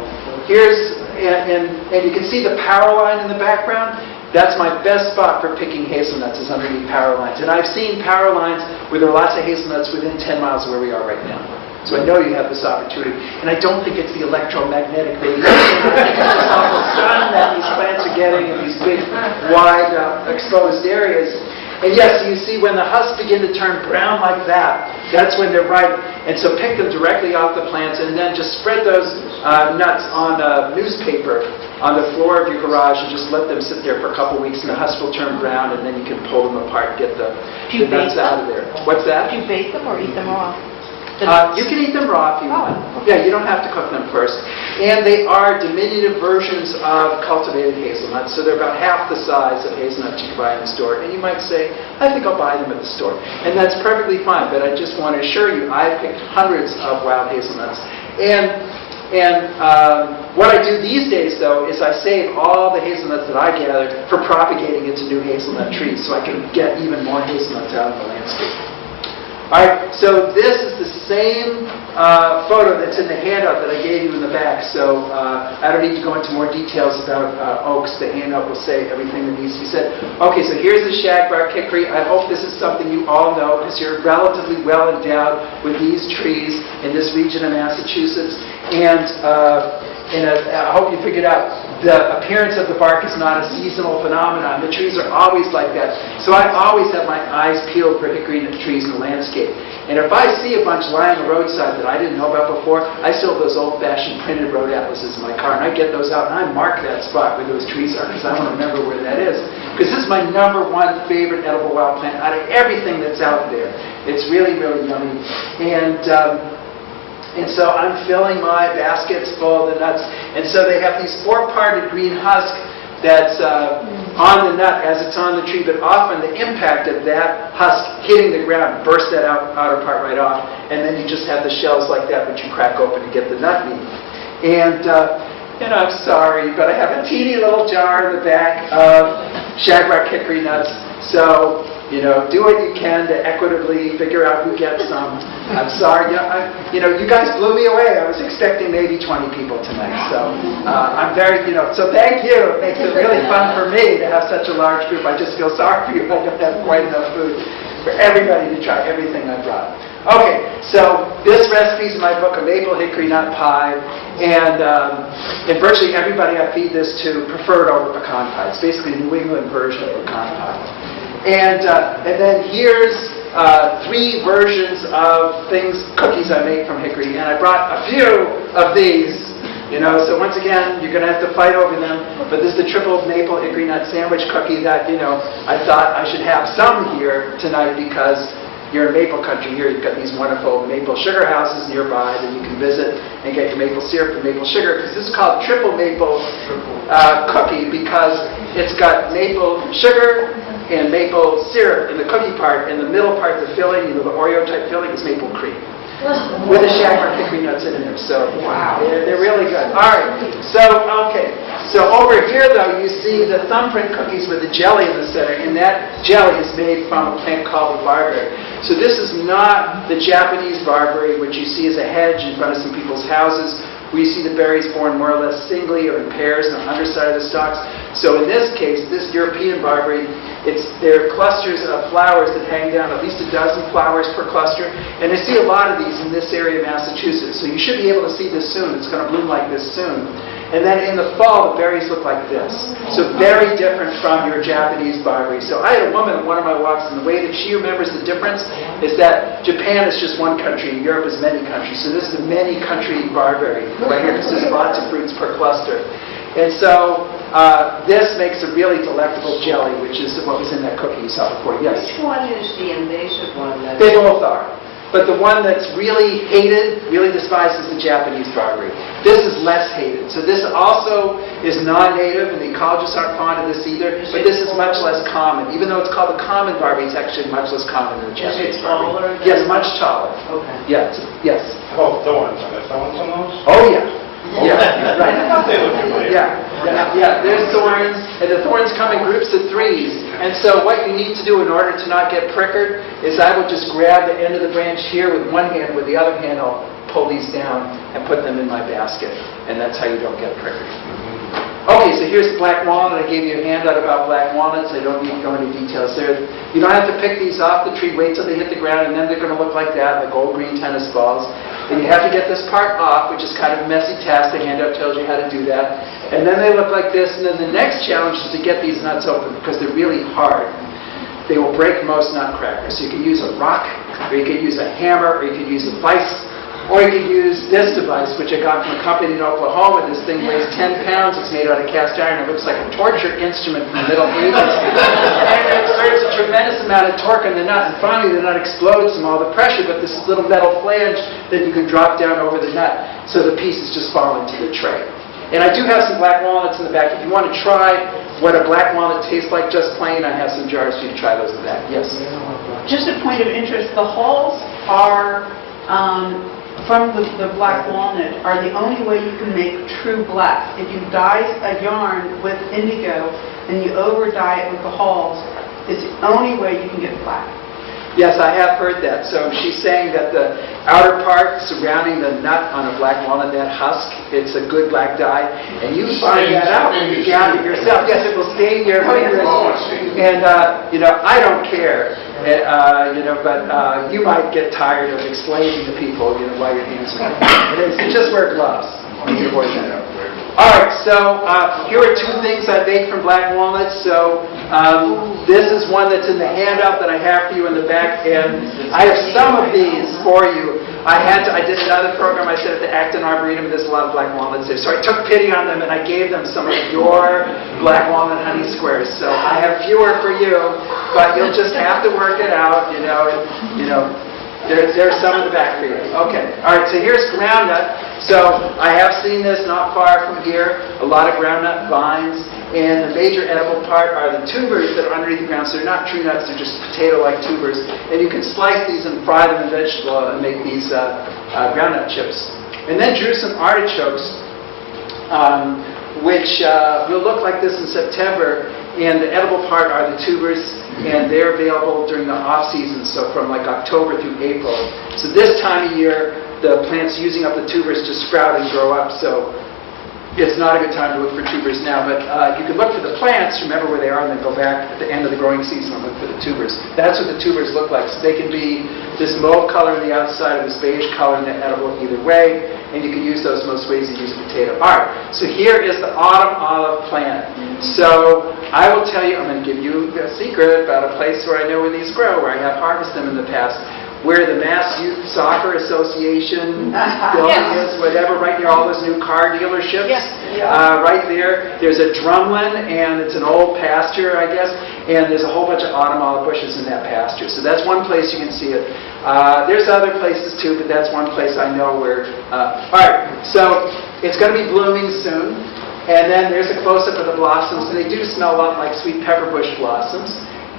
here's, and you can see the power line in the background. That's my best spot for picking hazelnuts, is underneath power lines. And I've seen power lines where there are lots of hazelnuts within 10 miles of where we are right now. So I know you have this opportunity. And I don't think it's the electromagnetic radiation. It's the awful sun that these plants are getting in these big, wide, exposed areas. And yes, you see when the husks begin to turn brown like that, that's when they're ripe. And so pick them directly off the plants and then just spread those nuts on a newspaper on the floor of your garage and just let them sit there for a couple weeks, and the husks will turn brown, and then you can pull them apart and get the nuts out of there. What's that? Do you bake them or eat them raw? You can eat them raw if you want. Yeah, you don't have to cook them first. And they are diminutive versions of cultivated hazelnuts, so they're about half the size of hazelnuts you can buy in the store. And you might say, I think I'll buy them at the store. And that's perfectly fine, but I just want to assure you, I've picked hundreds of wild hazelnuts. And what I do these days, though, is I save all the hazelnuts that I gather for propagating into new hazelnut trees, so I can get even more hazelnuts out of the landscape. All right, so this is the same photo that's in the handout that I gave you in the back, so I don't need to go into more details about oaks. The handout will say everything that needs to be said. Okay, so here's the shagbark hickory. I hope this is something you all know, because you're relatively well endowed with these trees in this region of Massachusetts. And I hope you figured out the appearance of the bark is not a seasonal phenomenon. The trees are always like that. So I always have my eyes peeled for hickory trees in the landscape. And if I see a bunch lying on the roadside that I didn't know about before, I still have those old-fashioned printed road atlases in my car, and I get those out and I mark that spot where those trees are, because I want to remember where that is. Because this is my #1 favorite edible wild plant out of everything that's out there. It's really, really yummy. And so I'm filling my baskets full of the nuts. And so they have these 4-parted green husk that's on the nut as it's on the tree, but often the impact of that husk hitting the ground bursts that outer part right off, and then you just have the shells like that which you crack open to get the nut meat. And I'm sorry, but I have a teeny little jar in the back of shagbark hickory nuts. So do what you can to equitably figure out who gets some. I'm sorry, you guys blew me away. I was expecting maybe 20 people tonight, so I'm very, so thank you. It makes it really fun for me to have such a large group. I just feel sorry for you. I don't have quite enough food for everybody to try everything I brought. Okay, so this recipe is in my book, A Maple Hickory Nut Pie, and virtually everybody I feed this to prefer it over pecan pie. It's basically a New England version of pecan pie. And then here's 3 versions of cookies I make from hickory, and I brought a few of these. So once again, you're going to have to fight over them, but this is the triple maple hickory nut sandwich cookie that, I thought I should have some here tonight because you're in maple country here. You've got these wonderful maple sugar houses nearby that you can visit and get your maple syrup and maple sugar, because this is called triple maple cookie because it's got maple sugar and maple syrup in the cookie part, and the middle part, the filling, the Oreo-type filling, is maple cream with the shagbark hickory nuts in there. So wow, they're really good. All right, so over here, though, you see the thumbprint cookies with the jelly in the center, and that jelly is made from a plant called the barberry. So this is not the Japanese barberry, which you see as a hedge in front of some people's houses, where you see the berries borne more or less singly or in pairs on the underside of the stalks. So in this case, this European barberry, they're clusters of flowers that hang down, at least a dozen flowers per cluster. And I see a lot of these in this area of Massachusetts. So you should be able to see this soon. It's going to bloom like this soon. And then in the fall, the berries look like this. So very different from your Japanese barberry. So I had a woman at one of my walks, and the way that she remembers the difference is that Japan is just one country, and Europe is many countries. So this is a many-country barberry right here, because there's lots of fruits per cluster. And so this makes a really delectable jelly, which is what was in that cookie you saw before. Yes? Which one is the invasive one? They both are. But the one that's really hated, really despised, is the Japanese barberry. This is less hated. So this also is non-native, and the ecologists aren't fond of this either. But this is much less common. Even though it's called the common barberry, it's actually much less common than the Japanese barberry. Taller? Yes, much taller. Okay. Yeah, yes. Oh, thorns. Are there thorns on those? Oh, yeah. Yeah, right. They look familiar. Yeah, there's thorns, and the thorns come in groups of 3s. And so what you need to do in order to not get prickered is I would just grab the end of the branch here with one hand, with the other hand I'll pull these down and put them in my basket. And that's how you don't get prickered. Okay, so here's black walnut. I gave you a handout about black walnuts. I don't need to go into details there. You don't have to pick these off the tree. Wait till they hit the ground, and then they're going to look like that, like old green tennis balls. Then you have to get this part off, which is kind of a messy task. The handout tells you how to do that. And then they look like this. And then the next challenge is to get these nuts open, because they're really hard. They will break most nutcrackers. So you can use a rock, or you can use a hammer, or you can use a vice. Or you could use this device, which I got from a company in Oklahoma. This thing weighs 10 pounds. It's made out of cast iron. It looks like a torture instrument from the Middle Ages. And it exerts a tremendous amount of torque on the nut. And finally, the nut explodes from all the pressure. But this little metal flange that you can drop down over the nut, so the pieces just fall into the tray. And I do have some black walnuts in the back. If you want to try what a black walnut tastes like just plain, I have some jars for you to try those in the back. Yes? Just a point of interest, the hulls are, from the black walnut, are the only way you can make true black. If you dye a yarn with indigo and you over-dye it with the hulls, it's the only way you can get black. Yes, I have heard that. So she's saying that the outer part surrounding the nut on a black walnut, that husk, it's a good black dye. And you find that out when you gather it yourself. Yes, it will stain your fingers. And, I don't care. But you might get tired of explaining to people, why your hands are like that. Just wear gloves. All right, so here are 2 things I baked from black walnuts. So this is one that's in the handout that I have for you in the back, and I have some of these for you. I did another program. I said at the Acton Arboretum, there's a lot of black walnuts there. So I took pity on them, and I gave them some of your black walnut honey squares. So I have fewer for you, but you'll just have to work it out, There's some in the back for you. Okay. All right, so here's groundnut. So I have seen this not far from here, a lot of groundnut vines. And the major edible part are the tubers that are underneath the ground. So they're not tree nuts, they're just potato-like tubers. And you can slice these and fry them in vegetable oil and make these groundnut chips. And then drew some artichokes, which will look like this in September. and the edible part are the tubers, and they're available during the off-season, so from like October through April. So this time of year, the plant's using up the tubers to sprout and grow up, so it's not a good time to look for tubers now, but you can look for the plants, remember where they are, and then go back at the end of the growing season and look for the tubers. That's what the tubers look like. So they can be this mauve color on the outside or this beige color in the edible either way, and you can use those most ways you use a potato. All right, so here is the autumn olive plant. So I will tell you, I'm going to give you a secret about a place where I know where these grow, where I have harvested them in the past, where the Mass Youth Soccer Association building is, whatever, right near all those new car dealerships. Yes. Right there. There's a drumlin, and it's an old pasture, I guess, and there's a whole bunch of autumn olive bushes in that pasture. So that's one place you can see it. There's other places too, but that's one place I know where... all right, so it's going to be blooming soon, and then there's a close-up of the blossoms, and they do smell a lot like sweet pepper bush blossoms.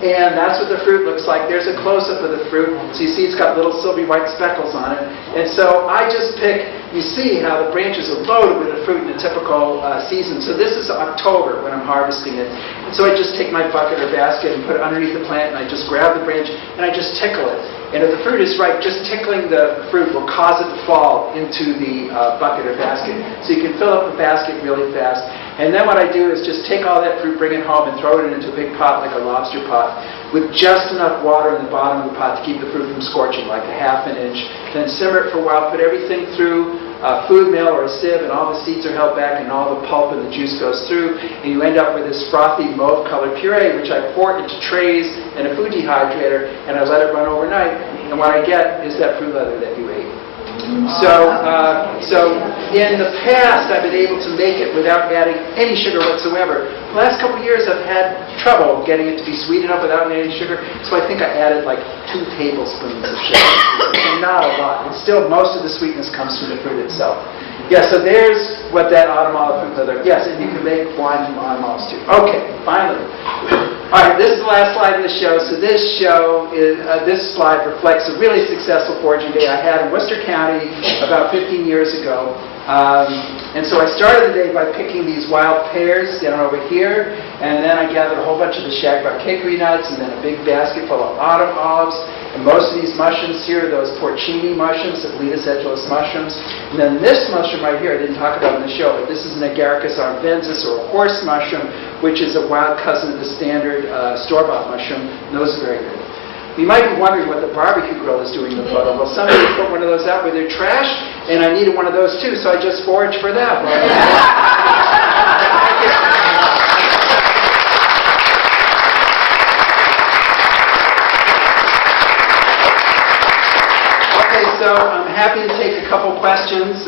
And that's what the fruit looks like. There's a close-up of the fruit. So you see it's got little silvery white speckles on it. And so I just pick, you see how the branches are loaded with the fruit in a typical season. So this is October when I'm harvesting it. And so I just take my bucket or basket and put it underneath the plant, and I just grab the branch and I just tickle it. And if the fruit is ripe, just tickling the fruit will cause it to fall into the bucket or basket. So you can fill up the basket really fast. And then what I do is just take all that fruit, bring it home, and throw it into a big pot like a lobster pot with just enough water in the bottom of the pot to keep the fruit from scorching, like a ½ inch. Then simmer it for a while, put everything through a food mill or a sieve, and all the seeds are held back and all the pulp and the juice goes through, and you end up with this frothy mauve-colored puree, which I pour into trays in a food dehydrator, and I let it run overnight, and what I get is that fruit leather that you ate. So in the past, I've been able to make it without adding any sugar whatsoever. The last couple of years, I've had trouble getting it to be sweet enough without adding sugar, so I think I added like 2 tablespoons of sugar. So not a lot. And still, most of the sweetness comes from the fruit itself. Yeah, so there's what that autumn olive fruit leather. Yes, and you can make wine from autumn olives too. Okay, finally. All right, this is the last slide of the show. So this slide reflects a really successful foraging day I had in Worcester County about 15 years ago. And so I started the day by picking these wild pears down over here, and then I gathered a whole bunch of the shagbark chicory nuts, and then a big basket full of autumn olives. And most of these mushrooms here are those porcini mushrooms, the Bletus edulis mushrooms. And then this mushroom right here, I didn't talk about in the show, but this is an Agaricus arvensis, or a horse mushroom, which is a wild cousin of the standard store-bought mushroom. And those are very good. You might be wondering what the barbecue grill is doing in the photo. Well, somebody put one of those out with their trash, and I needed one of those too, so I just foraged for that. So I'm happy to take a couple questions.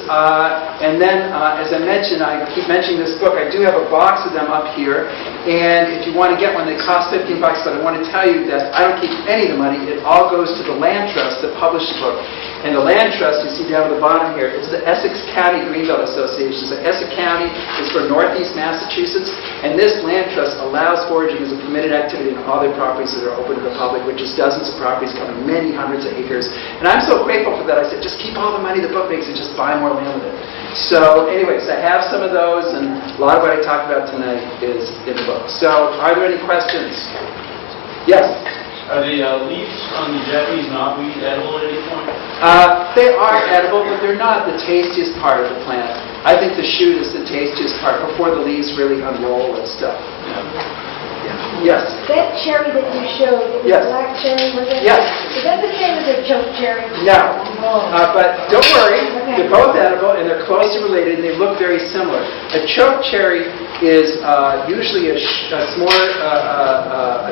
And then, as I mentioned, I keep mentioning this book. I do have a box of them up here. And if you want to get one, they cost $15, but I want to tell you that I don't keep any of the money. It all goes to the Land Trust that published the book. And the Land Trust, you see down at the bottom here, is the Essex County Greenbelt Association. So Essex County is for Northeast Massachusetts. And this Land Trust allows foraging as a permitted activity on all their properties that are open to the public, which is dozens of properties covering many hundreds of acres. And I'm so grateful for that. I said, just keep all the money the book makes and just buy more land with it. So anyways, I have some of those, and a lot of what I talked about tonight is in the book. So are there any questions? Yes? Are the leaves on the Japanese knotweed edible at any point? They are edible, but they're not the tastiest part of the plant. I think the shoot is the tastiest part before the leaves really unroll and stuff. Yes? That cherry that you showed, it was Yes. black cherry, was it? Yes. Is that the same as a choke cherry? No. But don't worry, Okay. they're both edible and they're closely related and they look very similar. A choke cherry is usually a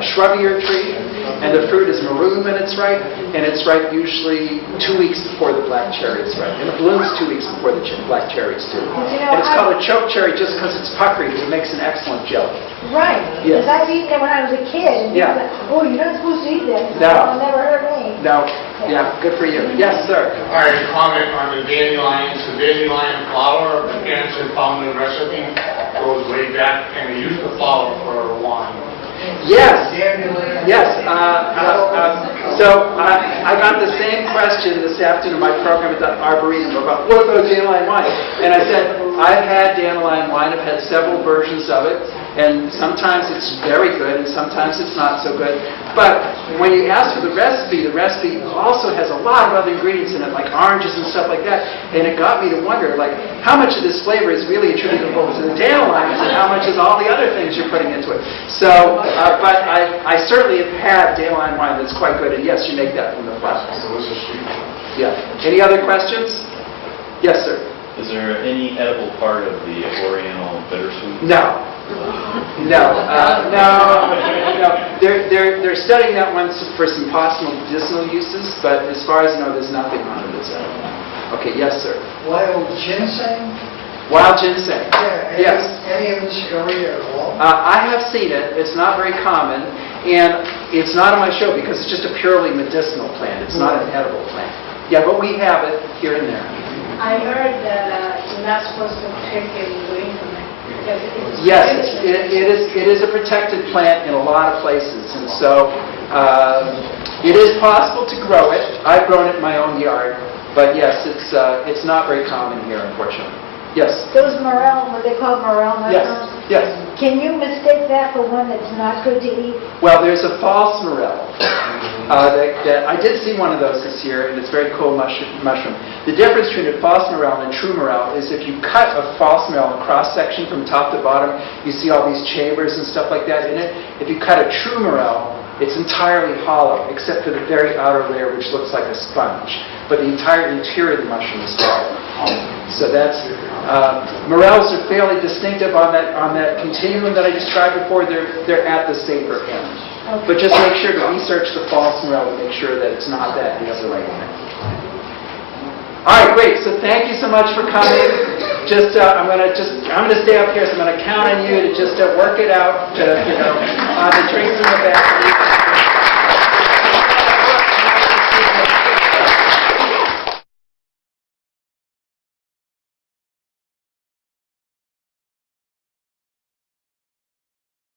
shrubbier tree, and the fruit is maroon when it's ripe, and it's ripe usually 2 weeks before the black cherry is ripe. And it blooms 2 weeks before the black cherries do. And it's called a choke cherry just because it's puckery. It makes an excellent jelly. Right. Yes. Because I've eaten it when I was a kid. And Yeah. people said, oh, you're not supposed to eat that. No. I'll never heard me. No, yeah, good for you. Yes, sir. I had a comment on the dandelions. The dandelion flower, again, it's found in the recipe, goes way back, and they use the flower for wine. Yes. Yes. So I got the same question this afternoon in my program at the Arboretum about what about dandelion wine? And I said, I've had dandelion wine, I've had several versions of it, and sometimes it's very good and sometimes it's not so good. But when you ask for the recipe also has a lot of other ingredients in it, like oranges and stuff like that. And it got me to wonder, like, how much of this flavor is really attributable to the dandelions and how much is all the other things you're putting into it. So, but I certainly have had dandelion wine that's quite good, and yes, you make that from the flowers. Yeah. Any other questions? Yes, sir. Is there any edible part of the Oriental bittersweet? No. No. They're studying that one for some possible medicinal uses, but as far as I know, there's nothing on it that's edible. Okay, yes, sir. Wild ginseng? Wild ginseng. Yeah, Yes. any of this area at all? I have seen it. It's not very common, and it's not on my show because it's just a purely medicinal plant. It's not an edible plant. Yeah, but we have it here and there. I heard that you're not supposed to take it away from it. Because it's Yes, it is a protected plant in a lot of places, and so it is possible to grow it. I've grown it in my own yard, but yes, it's not very common here, unfortunately. Yes. Those morel, what they call morel mushrooms? Yes. Can you mistake that for one that's not good to eat? Well, there's a false morel. That I did see one of those this year, and it's a very cool mushroom. The difference between a false morel and a true morel is if you cut a false morel in cross-section from top to bottom, you see all these chambers and stuff like that in it. If you cut a true morel, it's entirely hollow, except for the very outer layer, which looks like a sponge. But the entire interior of the mushroom is hollow. So that's morels are fairly distinctive on that continuum that I described before. They're at the safer end. Okay. But just make sure to research the false morel to make sure that it's not that and you have the right one. All right, great. So thank you so much for coming. I'm going to stay up here, so I'm going to count on you to just work it out. On the drinks in the back.